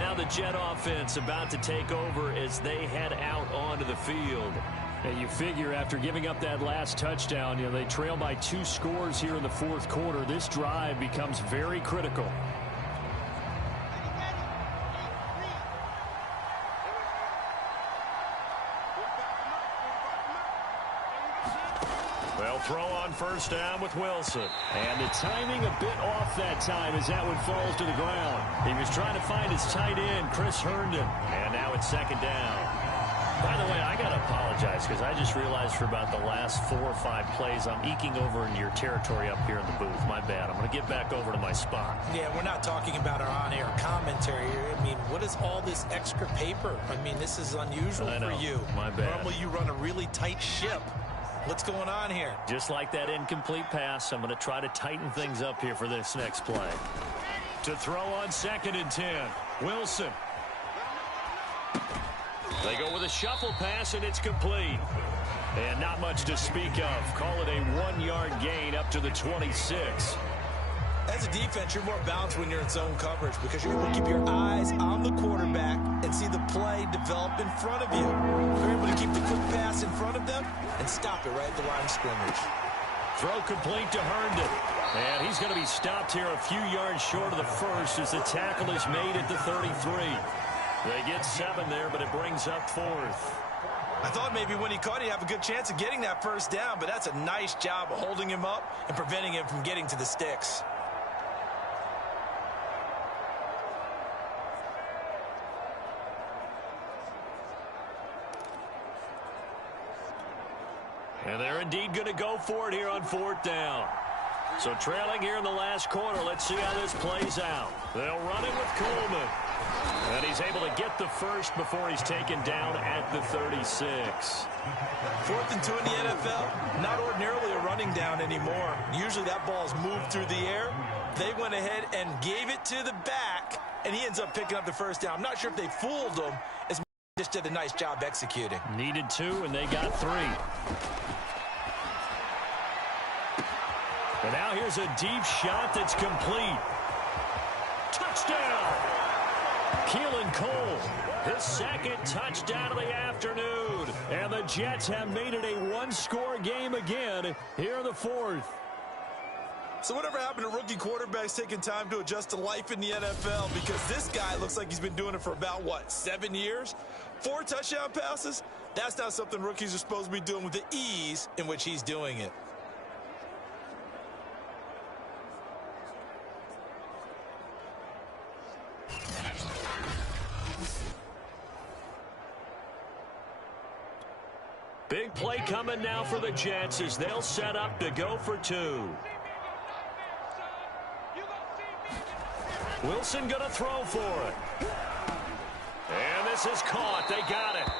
Now the Jet offense about to take over as they head out onto the field. And you figure after giving up that last touchdown, they trail by 2 scores here in the fourth quarter. This drive becomes very critical. Throw on first down with Wilson. And the timing a bit off that time as that one falls to the ground. He was trying to find his tight end, Chris Herndon. And now it's second down. By the way, I got to apologize because I just realized for about the last 4 or 5 plays, I'm eking over into your territory up here in the booth. My bad. I'm going to get back over to my spot. Yeah, we're not talking about our on-air commentary here. I mean, what is all this extra paper? I mean, this is unusual for you. My bad. Normally you run a really tight ship. What's going on here? Just like that incomplete pass, I'm going to try to tighten things up here for this next play. To throw on second and 10, Wilson. They go with a shuffle pass, and it's complete. And not much to speak of. Call it a 1-yard gain up to the 26. As a defense, you're more balanced when you're in zone coverage because you're able to keep your eyes on the quarterback and see the play develop in front of you. You're able to keep the quick pass in front of them and stop it right at the line of scrimmage. Throw complete to Herndon. And he's going to be stopped here a few yards short of the first as the tackle is made at the 33. They get 7 there, but it brings up 4th. I thought maybe when he caught it, he'd have a good chance of getting that first down, but that's a nice job of holding him up and preventing him from getting to the sticks. And they're indeed going to go for it here on 4th down. So trailing here in the last quarter, let's see how this plays out. They'll run it with Coleman. And he's able to get the first before he's taken down at the 36. 4th and 2 in the NFL, not ordinarily a running down anymore. Usually that ball's moved through the air. They went ahead and gave it to the back, and he ends up picking up the first down. I'm not sure if they fooled him, as just did a nice job executing. Needed 2, and they got 3. And now here's a deep shot that's complete. Touchdown! Keelan Cole, his second touchdown of the afternoon. And the Jets have made it a 1-score game again here in the 4th. So whatever happened to rookie quarterbacks taking time to adjust to life in the NFL? Because this guy looks like he's been doing it for about, what, 7 years? 4 touchdown passes? That's not something rookies are supposed to be doing with the ease in which he's doing it. Big play coming now for the Jets as they'll set up to go for 2. Wilson going to throw for it. And this is caught. They got it.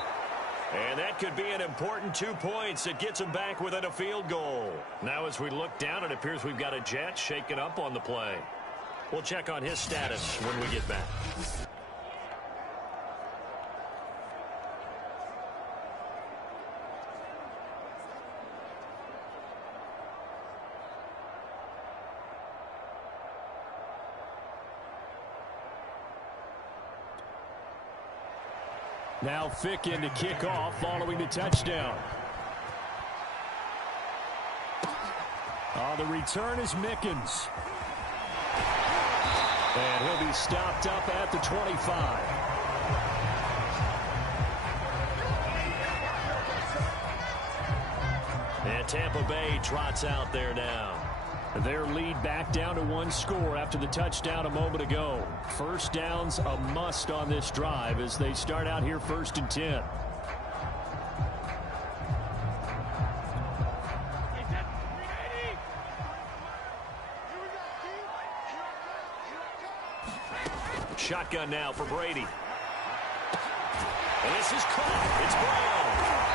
And that could be an important 2 points. It gets them back within a field goal. Now as we look down, it appears we've got a Jet shaking up on the play. We'll check on his status when we get back. Now Ficken to kick off following the touchdown. The return is Mickens. And he'll be stopped up at the 25. And Tampa Bay trots out there now. Their lead back down to 1 score after the touchdown a moment ago. First down's a must on this drive as they start out here 1st and 10. Shotgun now for Brady. And this is caught. It's Brown.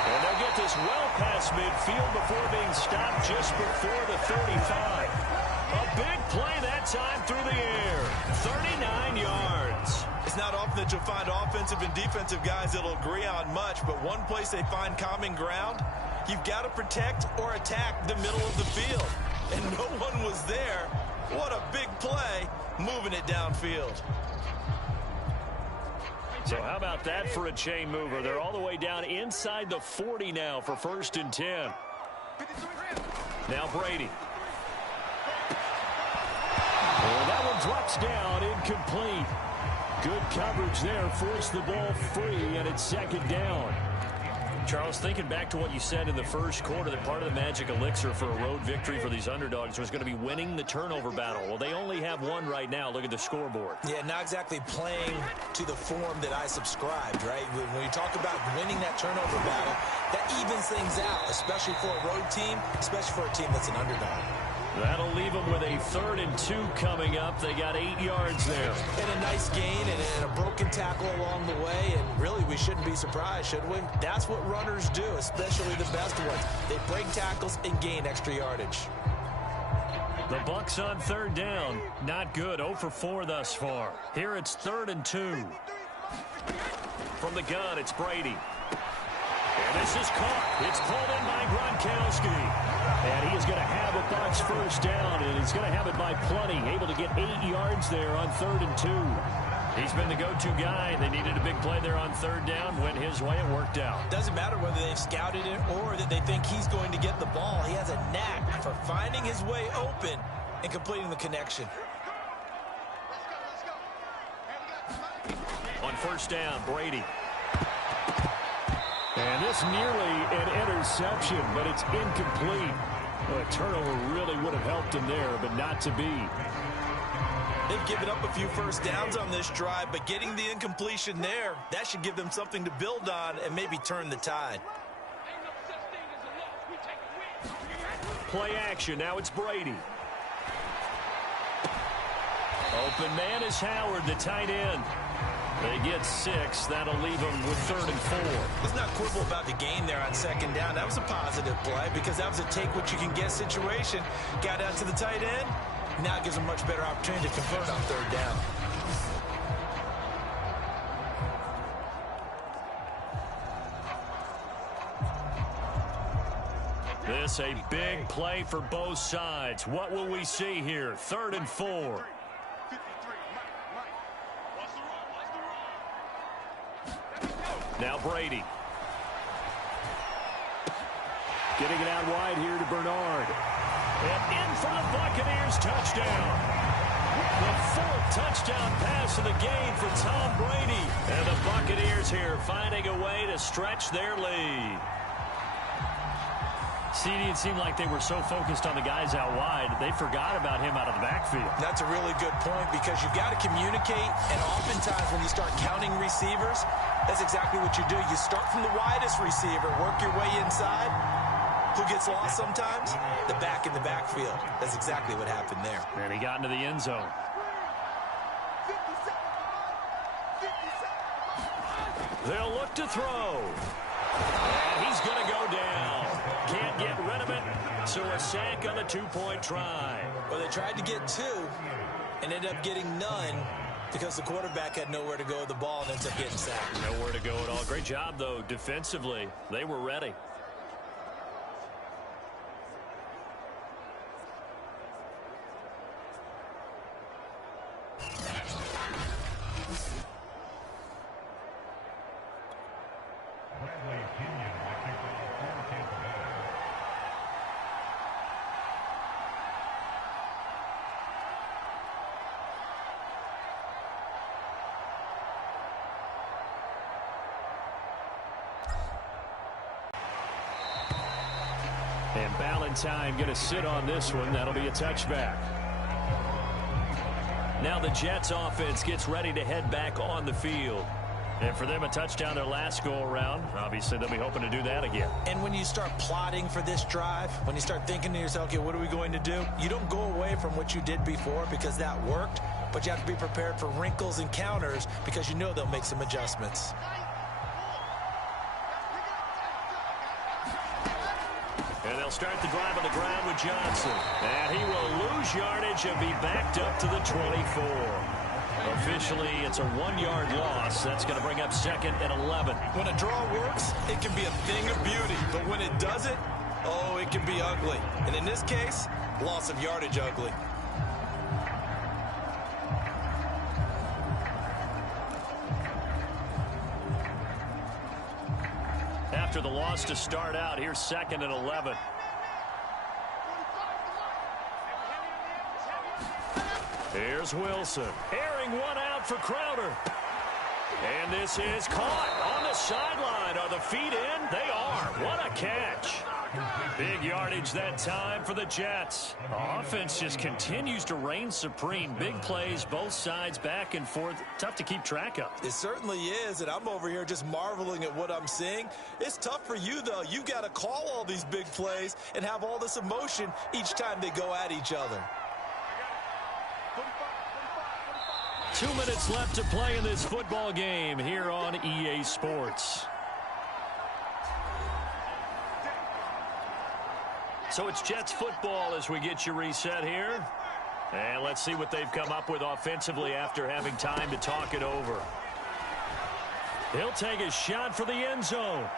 And they'll get this well past midfield before being stopped just before the 35. A big play that time through the air. 39 yards. It's not often that you'll find offensive and defensive guys that'll agree on much, but one place they find common ground, you've got to protect or attack the middle of the field. And no one was there. What a big play, moving it downfield. So how about that for a chain mover? They're all the way down inside the 40 now for 1st and 10. Now Brady. Well, that one drops down, incomplete. Good coverage there, forced the ball free, and it's 2nd down. Charles, thinking back to what you said in the first quarter, that part of the magic elixir for a road victory for these underdogs was going to be winning the turnover battle. Well, they only have one right now. Look at the scoreboard. Yeah, not exactly playing to the form that I subscribed, right? When you talk about winning that turnover battle, that evens things out, especially for a road team, especially for a team that's an underdog. That'll leave them with a 3rd and 2 coming up. They got 8 yards there. And a nice gain and a broken tackle along the way. And really, we shouldn't be surprised, should we? That's what runners do, especially the best ones. They break tackles and gain extra yardage. The Bucs on 3rd down. Not good. 0 for 4 thus far. Here it's 3rd and 2. From the gun, it's Brady. And this is caught. It's pulled in by Gronkowski. And he is going to have a Bucs 1st down, and he's going to have it by plenty. Able to get 8 yards there on 3rd and 2. He's been the go-to guy. They needed a big play there on 3rd down. Went his way. It worked out. Doesn't matter whether they've scouted it or that they think he's going to get the ball. He has a knack for finding his way open and completing the connection. On 1st down, Brady. And this nearly an interception, but it's incomplete. Well, a turnover really would have helped him there, but not to be. They've given up a few 1st downs on this drive, but getting the incompletion there, that should give them something to build on and maybe turn the tide. Play action. Now it's Brady. Open man is Howard, the tight end. They get 6. That'll leave them with 3rd and 4. Let's not quibble about the gain there on 2nd down. That was a positive play because that was a take-what-you-can-get situation. Got out to the tight end. Now it gives them much better opportunity to convert on 3rd down. This a big play for both sides. What will we see here? 3rd and 4. Now Brady. Getting it out wide here to Bernard. And in for the Buccaneers Rogers, touchdown. The fourth touchdown pass of the game for Tom Brady. And the Buccaneers here finding a way to stretch their lead. CD, it seemed like they were so focused on the guys out wide, they forgot about him out of the backfield. That's a really good point because you've got to communicate, and oftentimes when you start counting receivers, that's exactly what you do. You start from the widest receiver, work your way inside. Who gets lost sometimes? The back in the backfield. That's exactly what happened there. And he got into the end zone. They'll look to throw. And he's going to go down. Can't get rid of it. So a sack on the two-point try. Well, they tried to get two and ended up getting none because the quarterback had nowhere to go with the ball and ends up getting sacked. Nowhere to go at all. Great job, though, defensively. They were ready. And Ballantyne going to sit on this one. That'll be a touchback. Now the Jets offense gets ready to head back on the field. And for them, a touchdown their last go-around. Obviously, they'll be hoping to do that again. And when you start plotting for this drive, when you start thinking to yourself, okay, what are we going to do? You don't go away from what you did before because that worked, but you have to be prepared for wrinkles and counters because you know they'll make some adjustments. And they'll start the drive on the ground with Johnson. And he will lose yardage and be backed up to the 24. Officially, it's a 1-yard loss. That's going to bring up 2nd and 11. When a draw works, it can be a thing of beauty. But when it doesn't, oh, it can be ugly. And in this case, loss of yardage ugly. After the loss to start out, here's 2nd and 11. Here's Wilson. Airing one out for Crowder. And this is caught on the sideline. Are the feet in? They are. What a catch. Big yardage that time for the Jets. Offense just continues to reign supreme. Big plays, both sides, back and forth. Tough to keep track of. It certainly is, and I'm over here just marveling at what I'm seeing. It's tough for you, though. You've got to call all these big plays and have all this emotion each time they go at each other. 2 minutes left to play in this football game here on EA Sports. So it's Jets football as we get you reset here. And let's see what they've come up with offensively after having time to talk it over. He'll take a shot for the end zone.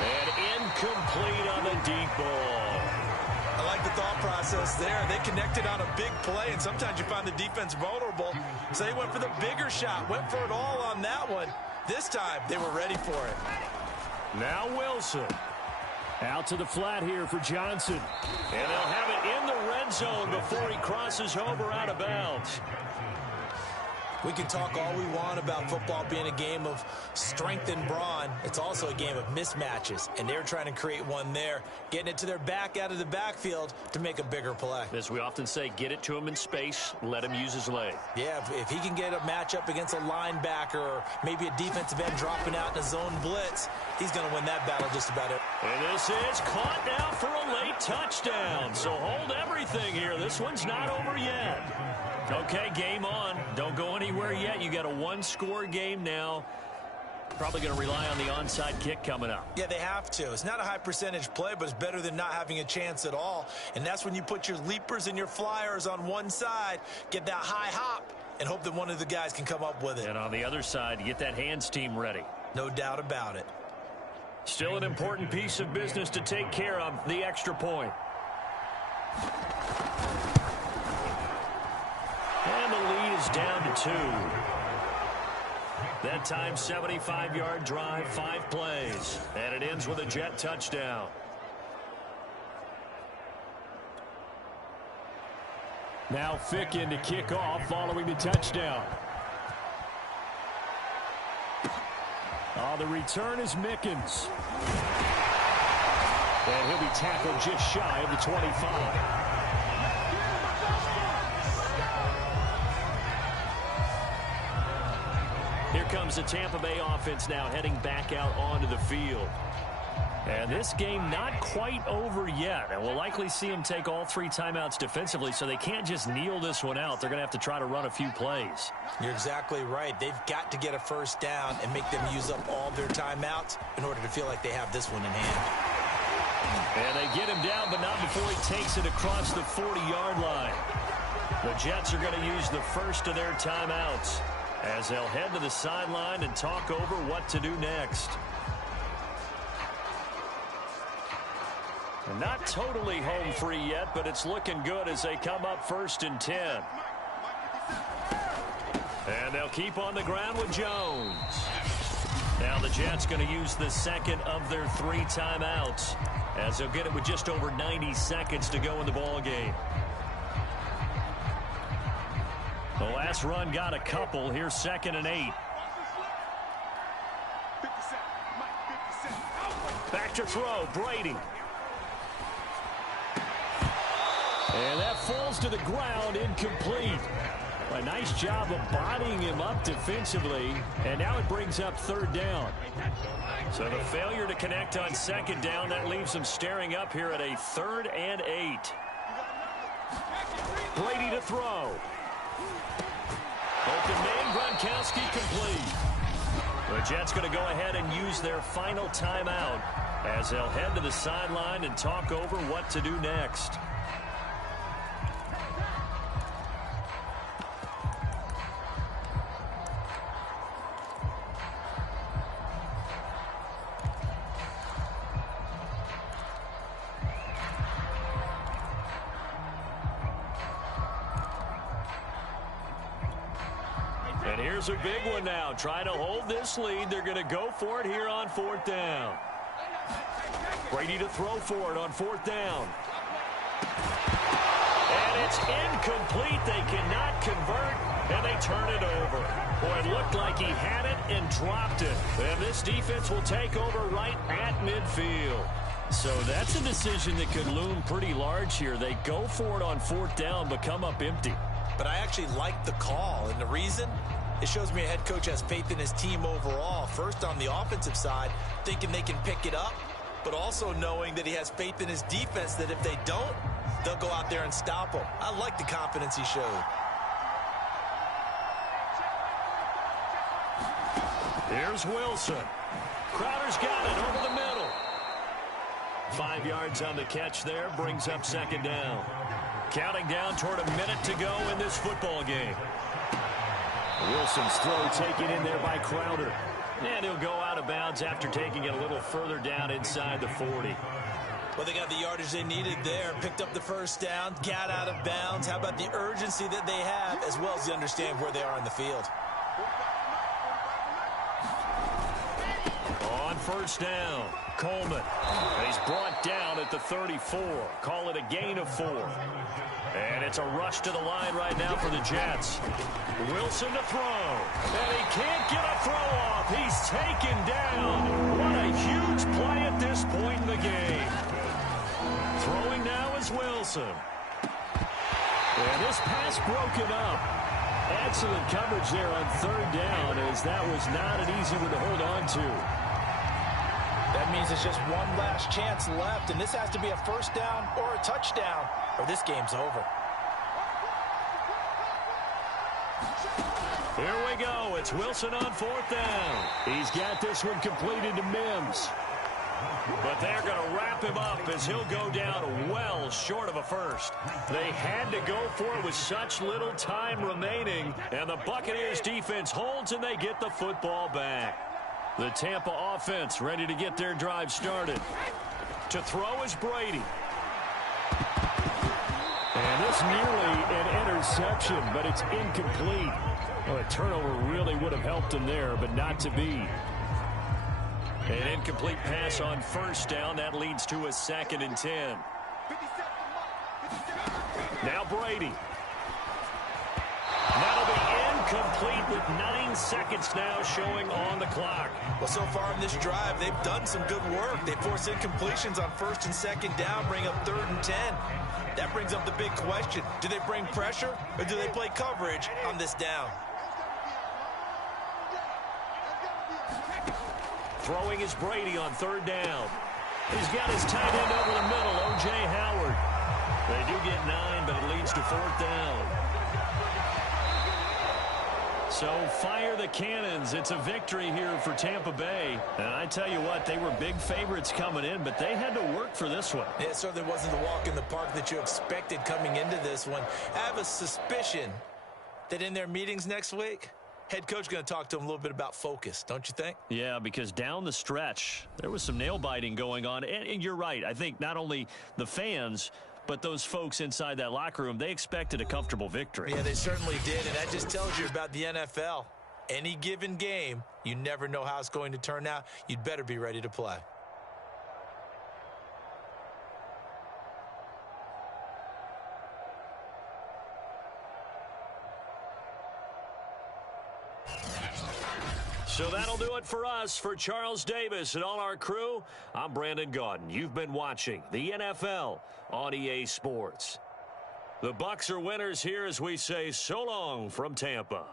And incomplete on the deep ball. I like the thought process there. They connected on a big play, and sometimes you find the defense vulnerable. So they went for the bigger shot, went for it all on that one. This time, they were ready for it. Now Wilson. Out to the flat here for Johnson. And they'll have it in the red zone before he crosses over out of bounds. We can talk all we want about football being a game of strength and brawn. It's also a game of mismatches, and they're trying to create one there, getting it to their back out of the backfield to make a bigger play. As we often say, get it to him in space, let him use his leg. Yeah, if he can get a matchup against a linebacker or maybe a defensive end dropping out in a zone blitz, he's going to win that battle just about it. And this is caught now for a late touchdown. So hold everything here. This one's not over yet. Okay, game on. Don't go anywhere yet. You got a one-score game now. Probably going to rely on the onside kick coming up. Yeah, they have to. It's not a high percentage play, but it's better than not having a chance at all. And that's when you put your leapers and your flyers on one side, get that high hop, and hope that one of the guys can come up with it. And on the other side, you get that hands team ready. No doubt about it. Still an important piece of business to take care of, the extra point. And the lead is down to 2. That time, 75-yard drive, 5 plays. And it ends with a Jet touchdown. Now Ficken to kick off following the touchdown. The return is Mickens. And he'll be tackled just shy of the 25. Here comes the Tampa Bay offense now heading back out onto the field. And this game not quite over yet. And we'll likely see them take all 3 timeouts defensively, so they can't just kneel this one out. They're going to have to try to run a few plays. You're exactly right. They've got to get a first down and make them use up all their timeouts in order to feel like they have this one in hand. And they get him down, but not before he takes it across the 40-yard line. The Jets are going to use the first of their timeouts as they'll head to the sideline and talk over what to do next. Not totally home free yet, but it's looking good as they come up 1st and 10. And they'll keep on the ground with Jones. Now the Jets going to use the second of their 3 timeouts as they'll get it with just over 90 seconds to go in the ball game. The last run got a couple. Here's 2nd and 8. Back to throw, Brady. And that falls to the ground, incomplete. A nice job of bodying him up defensively, and now it brings up 3rd down. So the failure to connect on 2nd down, that leaves them staring up here at a 3rd and 8. Brady to throw. Open man, Gronkowski complete. The Jets going to go ahead and use their final timeout as they'll head to the sideline and talk over what to do next. And here's a big one now. Trying to hold this lead. They're going to go for it here on 4th down. Brady to throw for it on 4th down. And it's incomplete. They cannot convert, and they turn it over. Boy, it looked like he had it and dropped it. And this defense will take over right at midfield. So that's a decision that could loom pretty large here. They go for it on 4th down, but come up empty. But I actually like the call, and the reason? It shows me a head coach has faith in his team overall. First, on the offensive side, thinking they can pick it up, but also knowing that he has faith in his defense that if they don't, they'll go out there and stop them. I like the confidence he showed. Here's Wilson. Crowder's got it over the middle. 5 yards on the catch there, brings up 2nd down. Counting down toward a minute to go in this football game. Wilson's throw taken in there by Crowder. And he'll go out of bounds after taking it a little further down inside the 40. Well, they got the yardage they needed there, picked up the first down, got out of bounds. How about the urgency that they have, as well as they understand where they are in the field? On 1st down, Coleman. He's brought down at the 34. Call it a gain of 4. And it's a rush to the line right now for the Jets. Wilson to throw. And he can't get a throw off. He's taken down. What a huge play at this point in the game. Throwing now is Wilson. And this pass broken up. Excellent coverage there on 3rd down, as that was not an easy one to hold on to. That means it's just one last chance left, and this has to be a first down or a touchdown, or this game's over. Here we go. It's Wilson on 4th down. He's got this one completed to Mims. But they're going to wrap him up as he'll go down well short of a first. They had to go for it with such little time remaining, and the Buccaneers defense holds and they get the football back. The Tampa offense ready to get their drive started. To throw is Brady. And this nearly an interception, but it's incomplete. Well, a turnover really would have helped him there, but not to be. An incomplete pass on 1st down. That leads to a 2nd and 10. Now Brady. complete with 9 seconds now showing on the clock. Well, so far in this drive, they've done some good work. They force incompletions on 1st and 2nd down, bring up 3rd and 10. That brings up the big question. Do they bring pressure or do they play coverage on this down? Throwing is Brady on 3rd down. He's got his tight end over the middle, O.J. Howard. They do get 9, but it leads to 4th down. So fire the cannons. It's a victory here for Tampa Bay. And I tell you what, they were big favorites coming in, but they had to work for this one. It certainly wasn't the walk in the park that you expected coming into this one. I have a suspicion that in their meetings next week, head coach going to talk to them a little bit about focus, don't you think? Yeah, because down the stretch, there was some nail-biting going on. And you're right. I think not only the fans, but those folks inside that locker room, they expected a comfortable victory. Yeah, they certainly did, and that just tells you about the NFL. Any given game, you never know how it's going to turn out. You'd better be ready to play. So that'll do it for us. For Charles Davis and all our crew, I'm Brandon Gaudin. You've been watching the NFL on EA Sports. The Bucs are winners here as we say so long from Tampa.